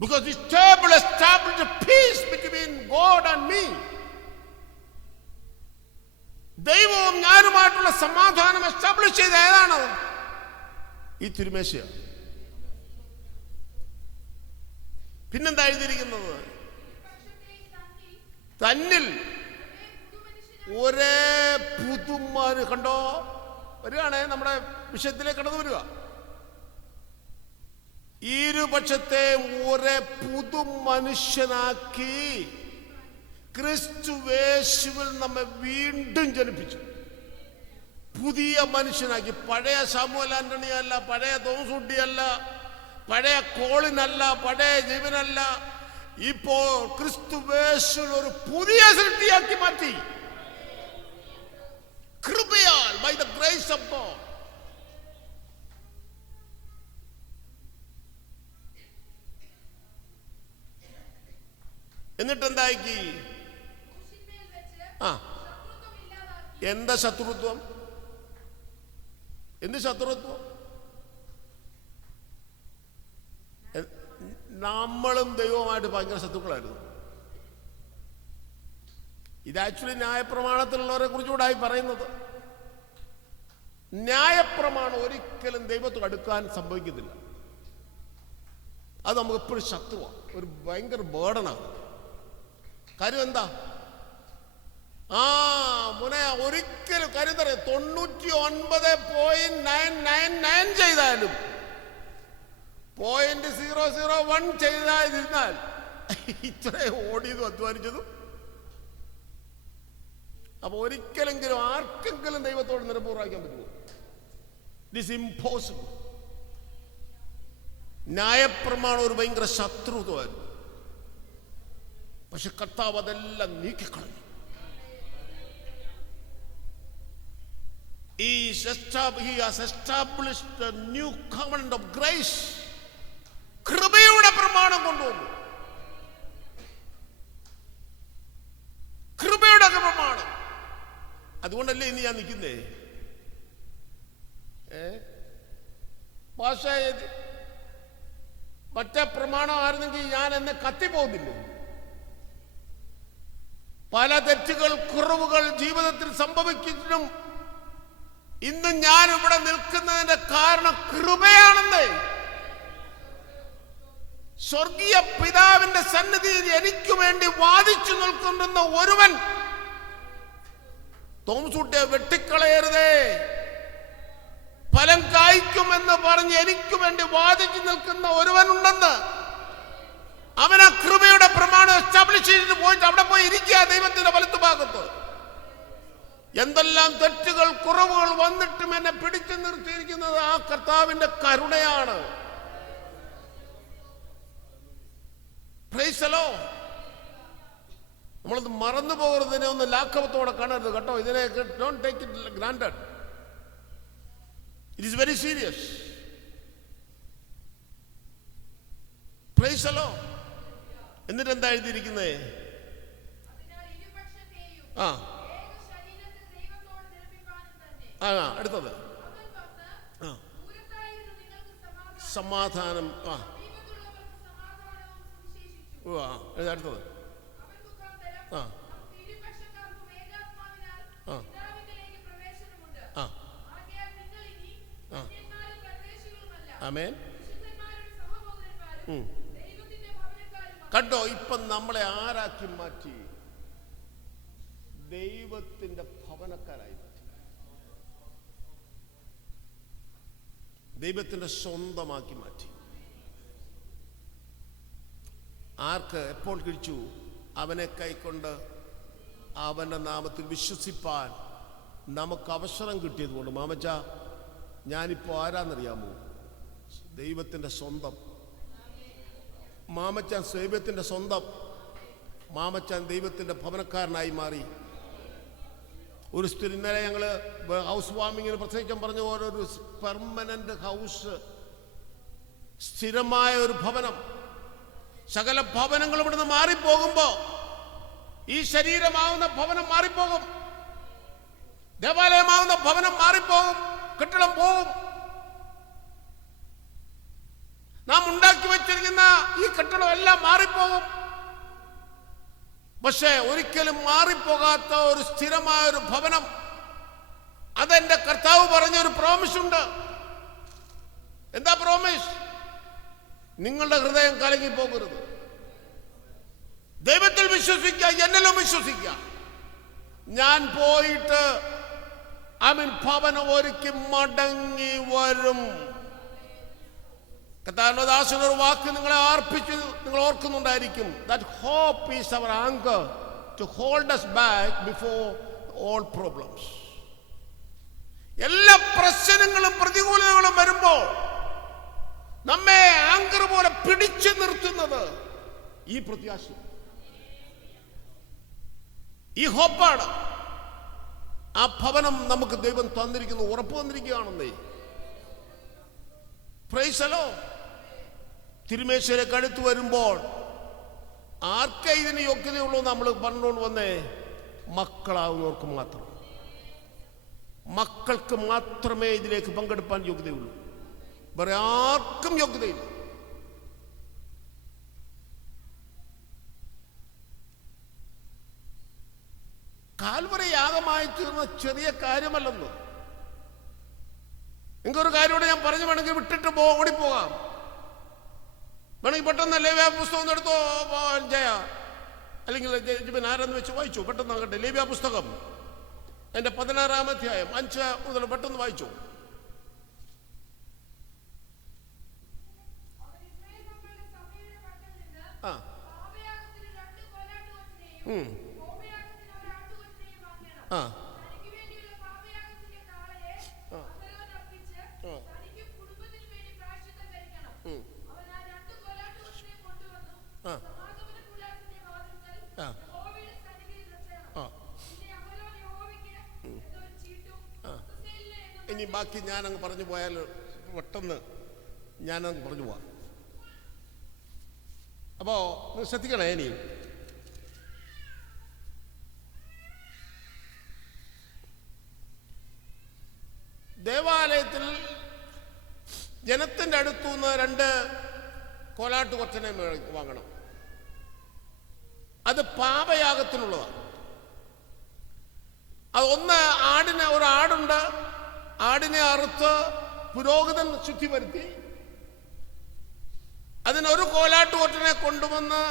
Because this table established peace between God and me. ദൈവവും ഞാനുമായിട്ടുള്ള സമാധാനം എസ്റ്റാബ്ലിഷ് ചെയ്ത ഏതാണ്? ഈ തിരുമേശ. പിന്നെന്താ എഴുതിയിരിക്കുന്നത്? തന്നിൽ ഒരേ പുതുമാര്. കണ്ടോ, വരികയാണേ, നമ്മുടെ വിഷയത്തിലേക്ക് കടന്നു വരിക. ഇരുപക്ഷത്തെ ഒരേ പുതു മനുഷ്യനാക്കി ക്രിസ്തുവേശുവിൽ നമ്മെ വീണ്ടും ജനിപ്പിച്ചു. പുതിയ മനുഷ്യനാക്കി. പഴയ സാമുവൽ ആന്റണി അല്ല, പഴയ തോമസ് കുട്ടി അല്ല, പഴയ കോളിനല്ല, പഴയ ജീവനല്ല. ഇപ്പോൾ ക്രിസ്തുവേശുവിൽ ഒരു പുതിയ സൃഷ്ടിയാക്കി മാറ്റി. കൃപയാൽ, by the grace of God. എന്നിട്ട് എന്താക്കി? എന്താ ശത്രുത്വം? എന്ത് ശത്രുത്വം? നമ്മളും ദൈവവുമായിട്ട് ഭയങ്കര ശത്രുക്കളായിരുന്നു. ഇത് ആക്ച്വലി ന്യായപ്രമാണത്തിലുള്ളവരെ കുറിച്ചുകൂടായി പറയുന്നത്. ന്യായപ്രമാണം ഒരിക്കലും ദൈവത്തോട് അടുക്കാൻ സംഭവിക്കുന്നില്ല. അത് നമുക്ക് എപ്പോഴും ശത്രുവാണ്, ഒരു ഭയങ്കര ബേർഡനാണ്. കാര്യം എന്താ? ഒരിക്കലും കാര്യം പറയാം, 99.999 ചെയ്താലും 0.001 ചെയ്താൽ ഇത്രയും ഓടിയതും അധ്വാനിച്ചതും. അപ്പൊ ഒരിക്കലെങ്കിലും ആർക്കെങ്കിലും ദൈവത്തോട് നിരപൂർവ്വമാക്കാൻ പറ്റുമോ? It is impossible. ന്യായപ്രമാണം ഒരു ഭയങ്കര ശത്രുത്വമായിരുന്നു. പക്ഷെ കർത്താവ് അതെല്ലാം നീക്കിക്കളഞ്ഞു. He has established a new covenant of grace. കൃപയുടെ പ്രമാണം കൊണ്ടുവന്നു. കൃപയുടെ പ്രമാണം. അതുകൊണ്ടല്ലേ ഇനി ഞാൻ നിൽക്കുന്നേ. പക്ഷേ മറ്റേ പ്രമാണം ആയിരുന്നെങ്കിൽ ഞാൻ എന്നെ കത്തിപ്പോകുന്നില്ലേ? പല തെറ്റുകൾ, കുറവുകൾ ജീവിതത്തിൽ സംഭവിക്കുന്നതിനും ഇന്ന് ഞാൻ ഇവിടെ നിൽക്കുന്നതിന്റെ കാരണം കൃപയാണെന്നേ. സ്വർഗീയ പിതാവിന്റെ സന്നിധിയിൽ എനിക്ക് വേണ്ടി വാദിച്ചു നിൽക്കുന്ന ഒരുവൻ, തോംസൂട്ടിയെ വെട്ടിക്കളയരുതേ, ഫലം കായ്ക്കുമെന്ന് പറഞ്ഞ് എനിക്ക് വേണ്ടി വാദിച്ചു നിൽക്കുന്ന ഒരുവനുണ്ടെന്ന്. അവൻ ആ കൃപയുടെ പ്രമാണം എസ്റ്റാബ്ലിഷ് ചെയ്തിട്ട് പോയിട്ട് അവിടെ പോയി ഇരിക്കുക ദൈവത്തിന്റെ വലത്തു ഭാഗത്ത്. എന്തെല്ലാം തെറ്റുകൾ, കുറവുകൾ വന്നിട്ടും എന്നെ പിടിച്ചു നിർത്തിയിരിക്കുന്നത് ആ കർത്താവിന്റെ കരുണയാണ്. Price the Lord. നമ്മളത് മറന്നു പോകരുതിനെ ഒന്ന് ലാഘവത്തോടെ കാണരുത് കേട്ടോ. ഇതിനെ don't take it granted. It is very serious. Price the Lord. എന്നിട്ട് എന്താ എഴുതിയിരിക്കുന്നത്? അടുത്തത് സമാധാനം. അടുത്തത് ആമേൻ. കണ്ടോ, ഇപ്പൊ നമ്മളെ ആരാക്കി മാറ്റി? ദൈവത്തിന്റെ ഭവനക്കാരായി മാറ്റി. ദൈവത്തിന്റെ സ്വന്തമാക്കി മാറ്റി. ആർക്ക് എപ്പോൾ കിഴിച്ചു? അവനെ കൈക്കൊണ്ട് അവന്റെ നാമത്തിൽ വിശ്വസിപ്പാൻ നമുക്ക് അവസരം കിട്ടിയതുകൊണ്ട്. മാമച്ച, ഞാനിപ്പോ ആരാന്നറിയാമോ? ദൈവത്തിന്റെ സ്വന്തം. മാമച്ചാൻ ദൈവത്തിന്റെ സ്വന്തം. മാമച്ചാൻ ദൈവത്തിന്റെ ഭവനക്കാരനായി മാറി. ഒരു സ്ഥിരം ഇന്നലെ ഞങ്ങള് ഹൗസ് വാമിങ്ങിന് പ്രത്യേകം പറഞ്ഞ ഓരോരു പെർമനന്റ് ഹൗസ്, സ്ഥിരമായ ഒരു ഭവനം. സകല ഭവനങ്ങളും ഇവിടുന്ന് മാറിപ്പോകുമ്പോ ഈ ശരീരമാവുന്ന ഭവനം മാറിപ്പോകും, ദേവാലയമാവുന്ന ഭവനം മാറിപ്പോകും, കെട്ടിടം പോകും. നാം ഉണ്ടാക്കി വെച്ചിരിക്കുന്ന ഈ കെട്ടിടം എല്ലാം മാറിപ്പോകും. പക്ഷേ ഒരിക്കലും മാറിപ്പോകാത്ത ഒരു സ്ഥിരമായ ഒരു ഭവനം, അതെന്റെ കർത്താവ് പറഞ്ഞൊരു പ്രോമിസ് ഉണ്ട്. എന്താ പ്രോമിസ്? നിങ്ങളുടെ ഹൃദയം കലങ്ങി പോകരുത്. ദൈവത്തിൽ വിശ്വസിക്കുക, എന്നിലും വിശ്വസിക്കുക. ഞാൻ പോയിട്ട് ഭവനം ഒരുക്കി മടങ്ങി വരും. കർത്താവിന്റെ വാക്ക് നിങ്ങളെ ആർപ്പിച്ച് നിങ്ങൾ ഓർക്കുന്നുണ്ടായിരിക്കും. That hope is our anchor to hold us back before all problems. എല്ലാ പ്രശ്നങ്ങളും പ്രതികൂലങ്ങളും വരുമ്പോൾ നമ്മെ ആങ്കർ പോലെ പിടിച്ചു നിർത്തുന്നത് ഈ പ്രത്യാശ, ഈ ഹോപ്പാണ്. ആ ഭവനം നമുക്ക് ദൈവം തന്നിരിക്കുന്നു, ഉറപ്പ് തന്നിരിക്കുകയാണെന്നേ. Praise the lord. തിരുമേശയിലേക്ക് അടുത്ത് വരുമ്പോൾ ആർക്കേ ഇതിന് യോഗ്യതയുള്ളൂ നമ്മൾ പറഞ്ഞുകൊണ്ട് വന്നേ? മക്കളാവുന്നവർക്ക് മാത്രം. മക്കൾക്ക് മാത്രമേ ഇതിലേക്ക് പങ്കെടുപ്പാൻ യോഗ്യതയുള്ളൂ, വേറെ ആർക്കും യോഗ്യതയില്ല. കാൽവറി യാഗമായി തീർന്ന ചെറിയ കാര്യമല്ലെന്ന്. നിങ്ങൾക്കൊരു കാര്യമോടെ ഞാൻ പറഞ്ഞു, വേണമെങ്കിൽ വിട്ടിട്ട് ഓടിപ്പോകാം. വേണമെങ്കിൽ പെട്ടെന്ന് ലേവ്യ പുസ്തകം എടുത്തോ ജയ, അല്ലെങ്കിൽ ആരെന്ന് വെച്ച് വായിച്ചു. പെട്ടെന്ന് ആകട്ടെ, ലേവ്യ പുസ്തകം എൻ്റെ 16-ാം അധ്യായം 5 മുതൽ പെട്ടെന്ന് വായിച്ചു. ആ ആ ഇനി ബാക്കി ഞാനങ്ങ് പറഞ്ഞു പോയാൽ പെട്ടെന്ന് ഞാനങ്ങ് പറഞ്ഞു പോവാം. അപ്പോ നിങ്ങൾ ശ്രദ്ധിക്കണേ. ഇനി ദേവാലയത്തിൽ ജനത്തിൻ്റെ അടുത്തുനിന്ന് 2 കോലാട്ട് കൊച്ചനെ വാങ്ങണം. അത് പാപയാഗത്തിനുള്ളതാണ്. അതൊന്ന് ഒരു ആടുണ്ട്, ആടിനെ അറുത്ത് പുരോഹിതൻ ശുദ്ധി വരുത്തി അതിനൊരു കോലാട്ട് കൊറ്റനെ കൊണ്ടുവന്ന്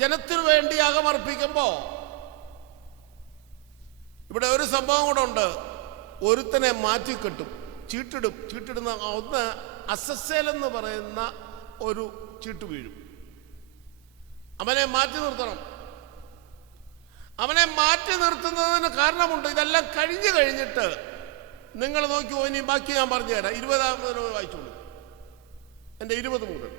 ജനത്തിനു വേണ്ടി യാഗമർപ്പിക്കുമ്പോ ഇവിടെ ഒരു സംഭവം കൂടെ ഉണ്ട്. ഒരുത്തനെ മാറ്റിക്കെട്ടും, ചീട്ടിടുന്ന ഒന്ന് അസസ്സേൽ എന്ന് പറയുന്ന ഒരു ചീട്ട് വീഴും. അവനെ മാറ്റി നിർത്തണം. അവനെ മാറ്റി നിർത്തുന്നതിന് കാരണമുണ്ട്. ഇതെല്ലാം കഴിഞ്ഞിട്ട് നിങ്ങൾ നോക്കിയോ. ഇനി ബാക്കി ഞാൻ പറഞ്ഞു തരാം. 20 മുതൽ വായിച്ചോളൂ. എൻ്റെ 20 മുതൽ.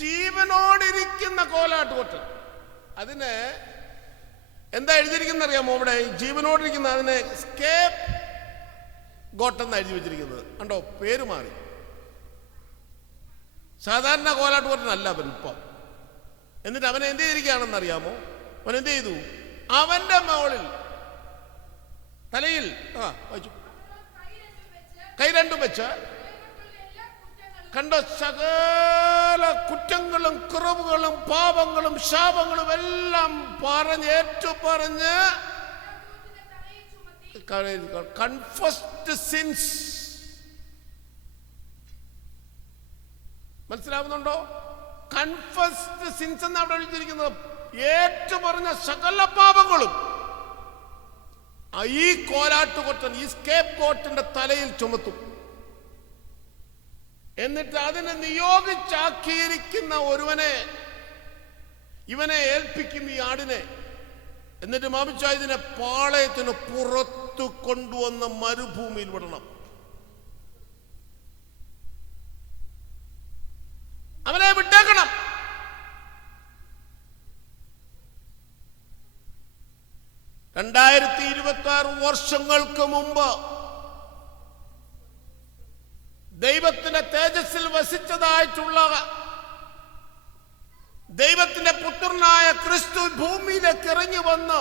ജീവനോടിരിക്കുന്ന കോലാട്ട് കൊറ്റൻ. അതിന് എന്താ എഴുതിയിരിക്കുന്ന അറിയാമോ? ഇവിടെ ജീവനോടിരിക്കുന്ന അതിനെ സ്കേപ്പ് ഗോട്ടെന്ന് എഴുതി വെച്ചിരിക്കുന്നത് കണ്ടോ. പേര് മാറി. സാധാരണ കോലാട്ട് കൊറ്റനല്ല അവൻ ഇപ്പം. എന്നിട്ട് അവൻ എന്ത് ചെയ്തിരിക്കുകയാണെന്ന് അറിയാമോ? അവൻ എന്ത് ചെയ്തു? അവന്റെ മുകളിൽ തലയിൽ കൈ രണ്ടും വെച്ച് കണ്ട സകല കുറ്റങ്ങളും കുറവുകളും പാപങ്ങളും ശാപങ്ങളും എല്ലാം ഏറ്റുപറഞ്ഞ് കൺഫസ്ഡ് സിൻസ്. മനസ്സിലാവുന്നുണ്ടോ? കൺഫസ്ഡ് സിൻസ് എന്ന് അവിടെ എഴുതിയിരിക്കുന്നത്. ഏറ്റുപറഞ്ഞ സകല പാപങ്ങളും ഈ കോലാട്ടുകൊറ്റൻ, ഈ സ്കേപ്പ് ഗോട്ടിന്റെ തലയിൽ ചുമത്തും. എന്നിട്ട് അതിനെ നിയോഗിച്ചാക്കിയിരിക്കുന്ന ഒരുവനെ ഇവനെ ഏൽപ്പിക്കും, ഈ ആടിനെ. എന്നിട്ട് മാമിച്ച ഇതിനെ പാളയത്തിന് പുറത്തു കൊണ്ടുവന്ന് മരുഭൂമിയിൽ വിടണം. അവനെ വിട്ടേക്കണം. (2026) വർഷങ്ങൾക്ക് മുമ്പ് ദൈവത്തിന്റെ തേജസ്സിൽ വസിച്ചതായിട്ടുള്ള ദൈവത്തിന്റെ പുത്രനായ ക്രിസ്തു ഭൂമിയിലേക്ക് ഇറങ്ങി വന്ന്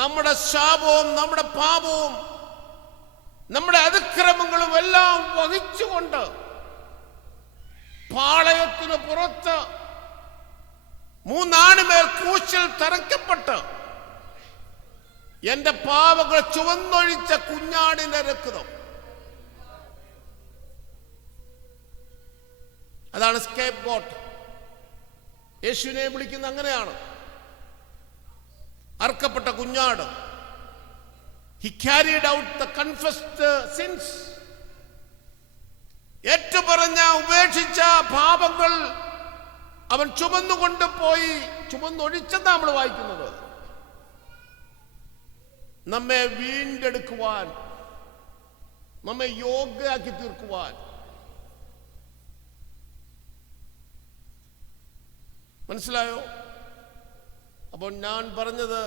നമ്മുടെ ശാപവും നമ്മുടെ പാപവും നമ്മുടെ അതിക്രമങ്ങളും എല്ലാം വഹിച്ചുകൊണ്ട് പാളയത്തിന് പുറത്ത് 3 ആണിമേൽ ക്രൂശിൽ തറയ്ക്കപ്പെട്ട് എന്റെ പാപങ്ങൾ ചുവന്നൊഴിച്ച കുഞ്ഞാടിന്റെ രക്തം. അതാണ് സ്കേപ്പ് ഗോട്ട്. യേശുവിനെ വിളിക്കുന്ന അങ്ങനെയാണ്, അർക്കപ്പെട്ട കുഞ്ഞാട്. He carried out the confessed sins. ഏറ്റുപറഞ്ഞ ഉപേക്ഷിച്ച പാപങ്ങൾ അവൻ ചുമന്നുകൊണ്ട് പോയി, ചുമന്നൊഴിച്ചെന്നാണ് നമ്മൾ വായിക്കുന്നത്. നമ്മെ വീണ്ടെടുക്കുവാൻ, നമ്മെ യോഗ്യയാക്കി തീർക്കുവാൻ. മനസ്സിലായോ? അപ്പോൾ ഞാൻ പറഞ്ഞത്,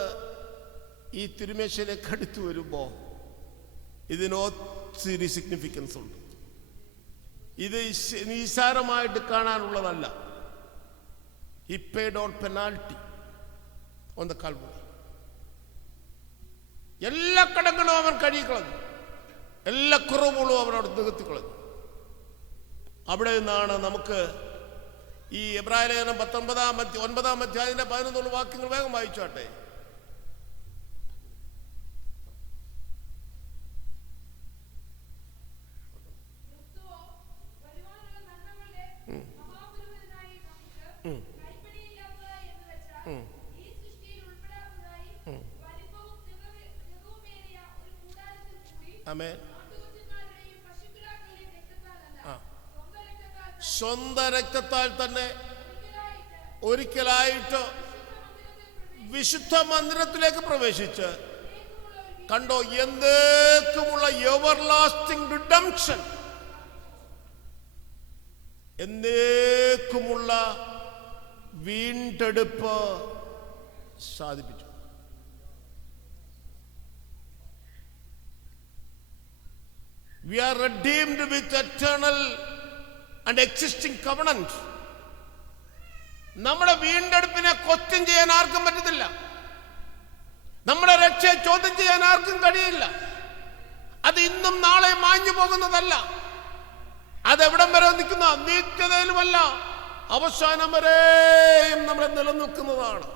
ഈ തിരുമേശയിലേക്ക് അടുത്ത് വരുമ്പോൾ ഇതിനൊത്തിരി സിഗ്നിഫിക്കൻസ് ഉണ്ട്. ഇത് നിസ്സാരമായിട്ട് കാണാനുള്ളതല്ല. He paid all penalty on the Calvary. എല്ലാ കടങ്ങളും അവൻ കഴുകിക്കളഞ്ഞു, എല്ലാ കുറവുകളും അവൻ അവിടെ നികത്തിക്കളഞ്ഞു. അവിടെ നിന്നാണ് നമുക്ക് ഈ എബ്രായലേഖനം 9-ാം അധ്യായത്തിന്റെ 11 വാക്യങ്ങൾ വേഗം വായിച്ചാട്ടെ. സ്വന്തം രക്തത്താൽ തന്നെ ഒരിക്കലായിട്ട് വിശുദ്ധ മന്ദിരത്തിലേക്ക് പ്രവേശിച്ച്, കണ്ടോ, എന്നേക്കുമുള്ള എവർലാസ്റ്റിംഗ് റിഡംപ്ഷൻ, എന്നേക്കുമുള്ള വീണ്ടെടുപ്പ് സാധിപ്പിച്ചു. We are redeemed with eternal and existing covenant. നമ്മുടെ വീണ്ടെടുപ്പിനെ ക്വസ്റ്റ്യൻ ചെയ്യാൻ ആർക്കും പറ്റത്തില്ല. നമ്മുടെ രക്ഷയെ ചോദ്യം ചെയ്യാൻ ആർക്കും കഴിയില്ല. അത് ഇന്നും നാളെ മാഞ്ഞു പോകുന്നതല്ല. അതെവിടം വരെ നിൽക്കുന്ന, നിത്യതയിലുമല്ല, അവസാനം വരെയും നമ്മളെ നിലനിൽക്കുന്നതാണ്.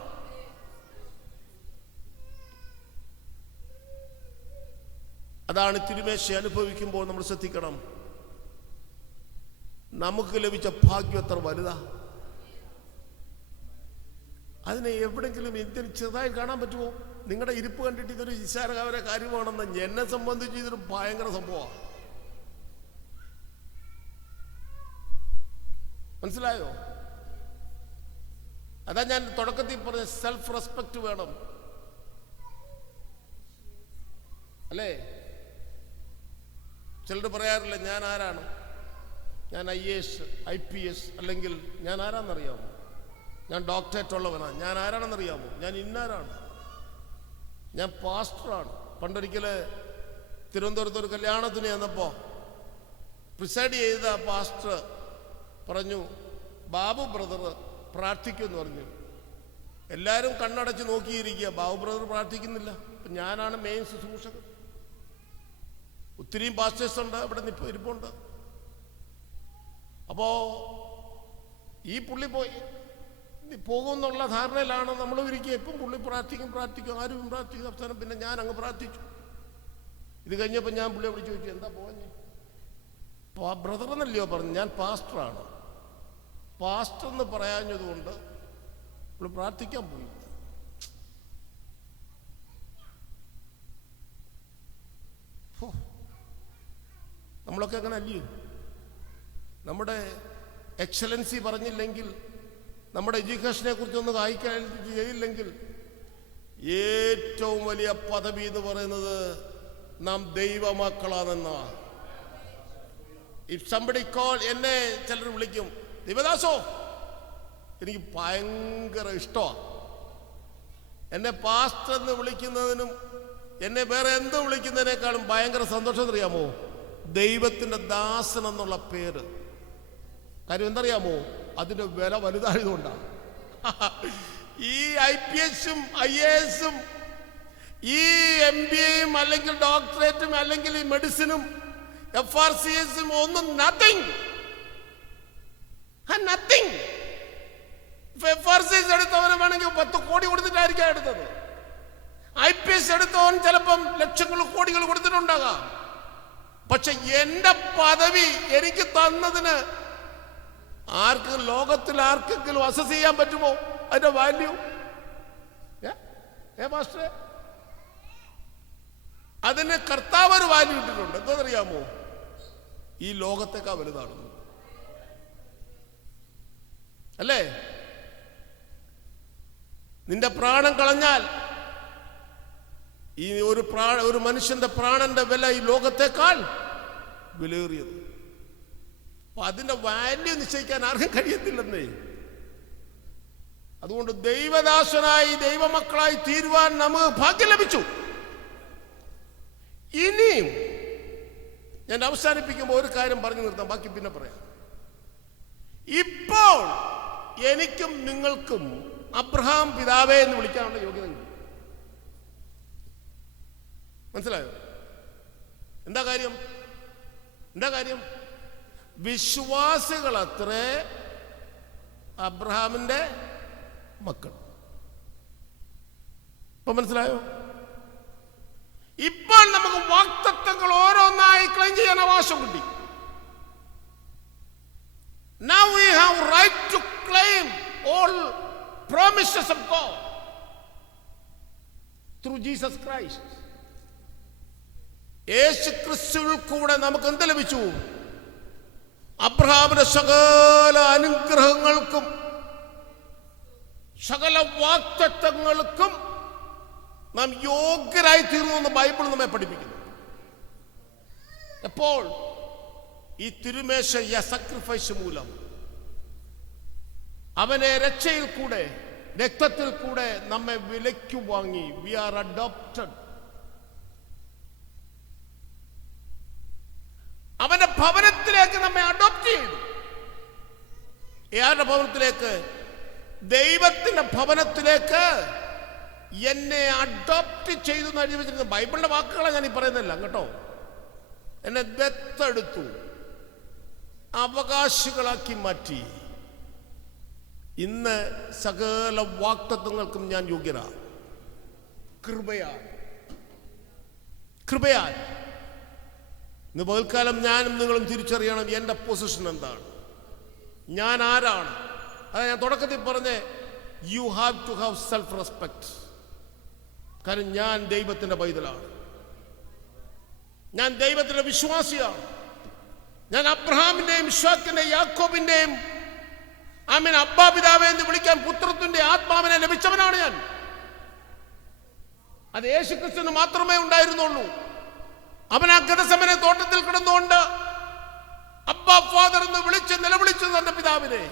അതാണ് തിരുമേശ അനുഭവിക്കുമ്പോൾ നമ്മൾ ശ്രദ്ധിക്കണം. നമുക്ക് ലഭിച്ച ഭാഗ്യം എത്ര വലുതാ. അതിനെ എവിടെങ്കിലും എന്തിനും ചെറുതായി കാണാൻ പറ്റുമോ? നിങ്ങളുടെ ഇരിപ്പ് കണ്ടിട്ട് ഇതൊരു നിസ്സാരമായ കാര്യമാണെന്ന് എന്നെ സംബന്ധിച്ച് ഇതൊരു ഭയങ്കര സംഭവമാണ്. മനസ്സിലായോ? അതാ ഞാൻ തുടക്കത്തിൽ പറഞ്ഞ സെൽഫ് റെസ്പെക്ട് വേണം, അല്ലേ? ചിലർ പറയാറില്ല, ഞാൻ ആരാണ്, ഞാൻ IAS IPS, അല്ലെങ്കിൽ ഞാൻ ആരാന്നറിയാമോ, ഞാൻ ഡോക്ടറേറ്റ് ഉള്ളവനാണ്, ഞാൻ ആരാണെന്നറിയാമോ, ഞാൻ ഇന്നാരാണ്, ഞാൻ പാസ്റ്ററാണ്. പണ്ടൊരിക്കൽ തിരുവനന്തപുരത്ത് ഒരു കല്യാണത്തിന് ചെന്നപ്പോൾ പ്രിസൈഡ് ചെയ്ത പാസ്റ്റർ പറഞ്ഞു, ബാബു ബ്രദർ പ്രാർത്ഥിക്കുമെന്ന് പറഞ്ഞു. എല്ലാവരും കണ്ണടച്ച് നോക്കിയിരിക്കുക, ബാബു ബ്രദർ പ്രാർത്ഥിക്കുന്നില്ല. അപ്പം ഞാനാണ് മെയിൻ ശുശ്രൂഷകൻ. ഒത്തിരിയും പാസ്റ്റേഴ്സ് ഉണ്ട് ഇവിടെ ഇരിപ്പുണ്ട്. അപ്പോ ഈ പുള്ളി പോകുമെന്നുള്ള ധാരണയിലാണ് നമ്മൾ ഇരിക്കുക. എപ്പം പുള്ളി പ്രാർത്ഥിക്കും, ആരും പ്രാർത്ഥിക്കും. അവസാനം പിന്നെ ഞാൻ അങ്ങ് പ്രാർത്ഥിച്ചു. ഇത് കഴിഞ്ഞപ്പോൾ ഞാൻ പുള്ളിയെ വിളിച്ച് ചോദിച്ചു, എന്താ പോഞ്ഞേ? ബ്രദർ എന്നല്ലയോ പറഞ്ഞു. ഞാൻ പാസ്റ്ററാണ്. പാസ്റ്റർ എന്ന് പറയാഞ്ഞതുകൊണ്ട് പുള്ളി പ്രാർത്ഥിക്കാൻ പോയി. നമ്മളൊക്കെ അങ്ങനെ അല്ലയോ? നമ്മുടെ എക്സലൻസി പറഞ്ഞില്ലെങ്കിൽ, നമ്മുടെ എഡ്യൂക്കേഷനെ കുറിച്ചൊന്ന് വായിക്കാൻ ചെയ്യില്ലെങ്കിൽ, ഏറ്റവും വലിയ പദവി എന്ന് പറയുന്നത് നാം ദൈവമക്കളാണെന്നാണ്. ഇഫ് സംബഡി കോൾ, എന്നെ ചിലർ വിളിക്കും, ദിവദാസോ, എനിക്ക് ഭയങ്കര ഇഷ്ടമാണ്. എന്നെ പാസ്റ്റർ എന്ന് വിളിക്കുന്നതിനും എന്നെ വേറെ എന്ത് വിളിക്കുന്നതിനേക്കാളും ഭയങ്കര സന്തോഷം അറിയാമോ? ദൈവത്തിൻ്റെ ദാസൻ എന്നുള്ള പേര്. കാര്യം എന്തറിയാമോ? അതിൻ്റെ വില വലുതായതുകൊണ്ടാണ്. ഈ IPS-ഉം IAS-ഉം ഈ MBA-യും അല്ലെങ്കിൽ ഡോക്ടറേറ്റും അല്ലെങ്കിൽ ഈ മെഡിസിനും FRCS-ഉം ഒന്നും നത്തിങ്. FRCS എടുത്തവനെ വേണമെങ്കിൽ 10 കോടി കൊടുത്തിട്ടായിരിക്കാം എടുത്തത്. IPS എടുത്തവൻ ചിലപ്പം ലക്ഷങ്ങൾ കോടികൾ കൊടുത്തിട്ടുണ്ടാകാം. പക്ഷെ എന്റെ പദവി എനിക്ക് തന്നതിന് ലോകത്തിൽ ആർക്കെങ്കിലും അസസ് ചെയ്യാൻ പറ്റുമോ അതിന്റെ വാല്യൂ? മാസ്റ്ററെ, അതിന് കർത്താവ് ഒരു വാല്യൂ ഇട്ടിട്ടുണ്ട്. എന്താണെന്നറിയാമോ? ഈ ലോകത്തേക്കാ വലുതാണ്, അല്ലേ? നിന്റെ പ്രാണൻ കളഞ്ഞാൽ ഈ ഒരു മനുഷ്യന്റെ പ്രാണന്റെ വില ഈ ലോകത്തേക്കാൾ വിലയേറിയത്. അപ്പൊ അതിന്റെ വാല്യൂ നിശ്ചയിക്കാൻ ആർക്കും കഴിയത്തില്ലെന്നേ. അതുകൊണ്ട് ദൈവദാസനായി ദൈവമക്കളായി തീരുവാൻ നമുക്ക് ഭാഗ്യം ലഭിച്ചു. ഇനിയും ഞാൻ അവസാനിപ്പിക്കുമ്പോൾ ഒരു കാര്യം പറഞ്ഞു നിർത്താം, ബാക്കി പിന്നെ പറയാം. ഇപ്പോൾ എനിക്കും നിങ്ങൾക്കും അബ്രഹാം പിതാവേ എന്ന് വിളിക്കാനുള്ള യോഗ്യത കിട്ടി. മനസ്സിലായോ? എന്താ കാര്യം? വിശ്വാസികൾ അത്രേ അബ്രഹാമിന്റെ മക്കൾ. ഇപ്പൊ മനസ്സിലായോ? ഇപ്പോൾ നമുക്ക് വാഗ്ദത്തങ്ങൾ ഓരോന്നായി ക്ലെയിം ചെയ്യാൻ അവകാശം കിട്ടി. Now we have right to claim all promises of God through Jesus Christ. യേശു ക്രിസ്തുവിൽ കൂടെ നമുക്ക് എന്ത് ലഭിച്ചു? അബ്രഹാമിന്റെ സകല അനുഗ്രഹങ്ങൾക്കും സകല വാഗ്ദത്തങ്ങൾക്കും നാം യോഗ്യരായി തീർന്നു എന്ന് ബൈബിൾ നമ്മെ പഠിപ്പിക്കുന്നു. എപ്പോൾ? ഈ തിരുമേശ സാക്രിഫൈസ് മൂലം അവനെ രക്ഷയിൽ കൂടെ രക്തത്തിൽ കൂടെ നമ്മെ വിലയ്ക്കു വാങ്ങി. We are adopted. അവന്റെ ഭവനത്തിലേക്ക് നമ്മെ അഡോപ്റ്റ് ചെയ്തു. ആരുടെ ഭവനത്തിലേക്ക്? ദൈവത്തിന്റെ ഭവനത്തിലേക്ക് എന്നെ അഡോപ്റ്റ് ചെയ്തു എന്ന് എഴുതി വെച്ചിരുന്നത് ബൈബിളിന്റെ വാക്കുകളാണ് ഞാൻ ഈ പറയുന്നില്ല കേട്ടോ. എന്നെ ദത്തെടുത്തു, അവകാശികളാക്കി മാറ്റി. ഇന്ന് സകല വാഗ്ദത്തങ്ങൾക്കും ഞാൻ യോഗ്യനാണ്. കൃപയാൽ. ഇന്ന് പകൽക്കാലം ഞാനും നിങ്ങളും തിരിച്ചറിയണം എൻ്റെ പൊസിഷൻ എന്താണ്, ഞാൻ ആരാണ്. അതാ ഞാൻ തുടക്കത്തിൽ പറഞ്ഞേ, you have to have self respect. കാരണം ഞാൻ ദൈവത്തിന്റെ പൈതലാണ്, ഞാൻ ദൈവത്തിന്റെ വിശ്വാസിയാണ്. ഞാൻ അബ്രഹാമിന്റെയും ഇസ്ഹാക്കിന്റെയും യാക്കോബിന്റെയും അബ്ബാ പിതാവേ എന്ന് വിളിക്കാൻ പുത്രത്തിന്റെ ആത്മാവിനെ ലഭിച്ചവനാണ് ഞാൻ. അത് യേശുക്രിസ്തുവിന് മാത്രമേ ഉണ്ടായിരുന്നുള്ളൂ. അവൻ ആ ഗതസമനെ തോട്ടത്തിൽ കിടന്നുകൊണ്ട് അബ്ബാ ഫാദർ എന്ന് വിളിച്ച് നിലവിളിച്ചു തന്റെ പിതാവിനെ.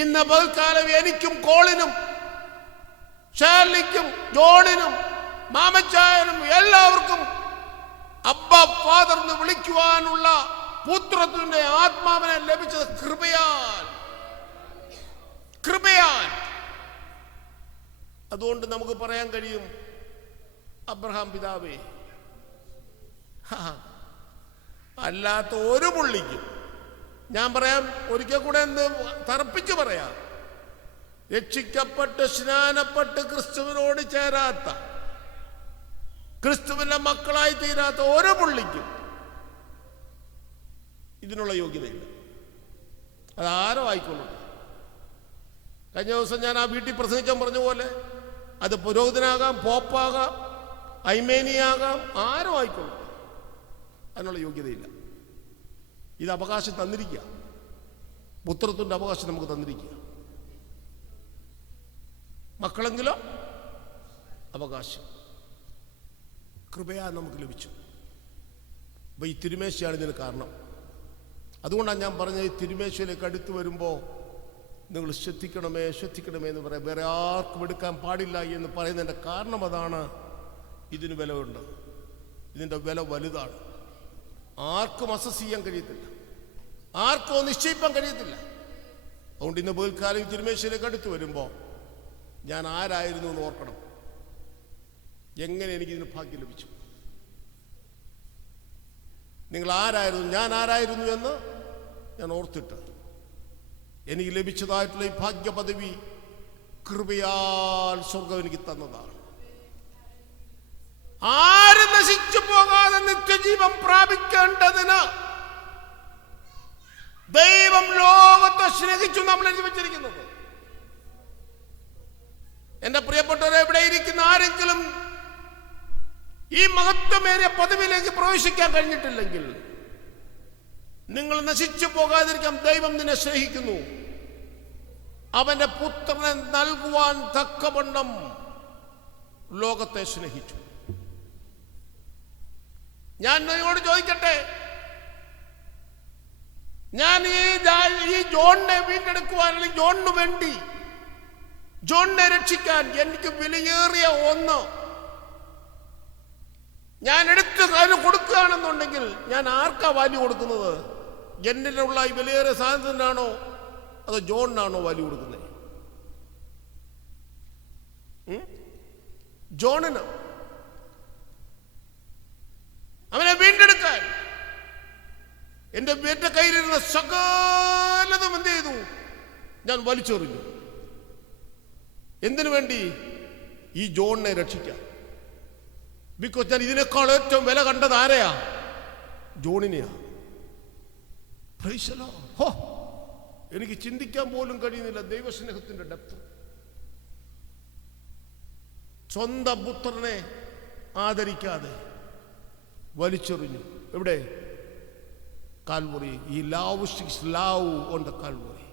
ഇന്ന് പകൽക്കാലം എനിക്കും കോളിനും ഷാർലിക്കും ജോണിനും മാമച്ചായനും എല്ലാവർക്കും അബ്ബാ ഫാദർ എന്ന് വിളിക്കുവാനുള്ള പുത്രത്തിന്റെ ആത്മാവിനെ ലഭിച്ചത് കൃപയാൽ. അതുകൊണ്ട് നമുക്ക് പറയാൻ കഴിയും, അബ്രഹാം പിതാവേ. അല്ലാത്ത ഒരു പുള്ളിക്കും ഞാൻ പറയാം, ഒരിക്കൽ കൂടെ എന്ത് തറപ്പിച്ച് പറയാം, രക്ഷിക്കപ്പെട്ട് സ്നാനപ്പെട്ട് ക്രിസ്തുവിനോട് ചേരാത്ത, ക്രിസ്തുവിന്റെ മക്കളായി തീരാത്ത ഒരു പുള്ളിക്കും ഇതിനുള്ള യോഗ്യതയില്ല. അതാരോ ആയിക്കൊള്ളട്ടെ. കഴിഞ്ഞ ദിവസം ഞാൻ ആ വീട്ടിൽ പ്രസംഗിക്കാൻ പറഞ്ഞ പോലെ, അത് പുരോഹിതനാകാം, പോപ്പാകാം, ഐമേനിയാകാം, ആരോ ആയിക്കൊള്ളട്ടെ, അതിനുള്ള യോഗ്യതയില്ല. ഇത് അവകാശം തന്നിരിക്കുക, പുത്രത്തിന്റെ അവകാശം നമുക്ക് തന്നിരിക്കുക. മക്കളെങ്കിലോ അവകാശം കൃപയാ നമുക്ക് ലഭിച്ചു. അപ്പൊ ഈ തിരുമേശയാണ് ഇതിന് കാരണം. അതുകൊണ്ടാണ് ഞാൻ പറഞ്ഞത്, ഈ തിരുമേശയിലേക്ക് അടുത്ത് വരുമ്പോൾ നിങ്ങൾ ശ്രദ്ധിക്കണമേ എന്ന് പറയാം. വേറെ ആർക്കും എടുക്കാൻ പാടില്ല എന്ന് പറയുന്നതിൻ്റെ കാരണം അതാണ്. ഇതിന് വിലയുണ്ട്, ഇതിൻ്റെ വില വലുതാണ്. ആർക്കും അസസ് ചെയ്യാൻ കഴിയത്തില്ല, ആർക്കും നിശ്ചയിക്കാൻ കഴിയത്തില്ല. അതുകൊണ്ട് ഇന്ന് പകൽക്കാലം ഈ തിരുമേശയിലേക്ക് അടുത്ത് വരുമ്പോൾ ഞാൻ ആരായിരുന്നു എന്ന് ഓർക്കണം. എങ്ങനെ എനിക്കിതിന് ഭാഗ്യം ലഭിച്ചു? നിങ്ങൾ ആരായിരുന്നു, ഞാൻ ആരായിരുന്നു എന്ന് ഞാൻ ഓർത്തിട്ട് എനിക്ക് ലഭിച്ചതായിട്ടുള്ള ഈ ഭാഗ്യ പദവി കൃപയാൽ സ്വർഗം എനിക്ക് തന്നതാണ്. ആരും നശിച്ചു പോകാതെ നിത്യജീവൻ പ്രാപിക്കേണ്ടതിന് ദൈവം ലോകത്തെ സ്നേഹിച്ചു നമ്മൾ എഴുതി വെച്ചിരിക്കുന്നത്. എന്റെ പ്രിയപ്പെട്ടവരെ, ഇവിടെ ഇരിക്കുന്ന ആരെങ്കിലും ഈ മഹത്വമേറിയ പദവിയിലേക്ക് പ്രവേശിക്കാൻ കഴിഞ്ഞിട്ടില്ലെങ്കിൽ, നിങ്ങൾ നശിച്ചു പോകാതിരിക്കാൻ ദൈവം നിന്നെ സ്നേഹിക്കുന്നു. അവന്റെ പുത്രനെ നൽകുവാൻ തക്കവണ്ണം ലോകത്തെ സ്നേഹിച്ചു. ഞാൻ നിങ്ങളോട് ചോദിക്കട്ടെ, ഞാൻ ഈ ജോണിനെ വീണ്ടെടുക്കുവാൻ, അല്ലെങ്കിൽ ജോണിന് വേണ്ടി, ജോണിനെ രക്ഷിക്കാൻ എനിക്ക് വിലയേറിയ ഒന്ന് ഞാൻ എടുത്ത് അതിന് കൊടുക്കുകയാണെന്നുണ്ടെങ്കിൽ ഞാൻ ആർക്കാ വാല്യൂ കൊടുക്കുന്നത്? എന്നിലുള്ള ഈ വിലയേറിയ സാധനത്തിനാണോ അതോ ജോണിനാണോ വാല്യൂ കൊടുക്കുന്നത്? ജോണിന്. അവനെ വീണ്ടെടുക്കാൻ എന്റെ കയ്യിലിരുന്ന സകലതും എന്ത് ചെയ്തു? ഞാൻ വലിച്ചെറിഞ്ഞു. എന്തിനു വേണ്ടി? ഈ ജോണിനെ രക്ഷിക്കാൻ. ബിക്കോസ് ഞാൻ ഇതിനേക്കാൾ ഏറ്റവും വില കണ്ടത് ആരെയാ? ജോണിനെയാ. Praise the lord. ഹോ, എനിക്ക് ചിന്തിക്കാൻ പോലും കഴിയുന്നില്ല ദൈവസ്നേഹത്തിന്റെ ഡെപ്ത്. സ്വന്തം പുത്രനെ ആദരിക്കാതെ വലിച്ചെറിഞ്ഞു. എവിടെ? കാൽവറി. ഈ ലവ് ഓൺ ദ കാൽവറി.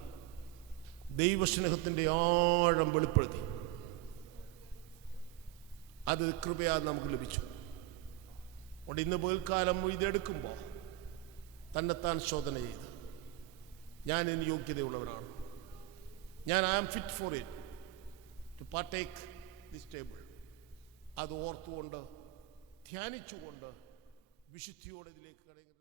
ദൈവസ്നേഹത്തിന്റെ ആഴം വെളിപ്പെടുത്തി. അത് കൃപയാ നമുക്ക് ലഭിച്ചു. അതുകൊണ്ട് ഇന്ന് പകൽക്കാലം ഇതെടുക്കുമ്പോൾ തന്നെത്താൻ ശോധന ചെയ്ത്, ഞാൻ ഇതിന് യോഗ്യതയുള്ളവനാണ്, ഞാൻ I am fit for it to partake this table. അത് ഓർത്തുകൊണ്ട്, ധ്യാനിച്ചുകൊണ്ട്, വിശുദ്ധിയോടെ ഇതിലേക്ക് കടന്നു.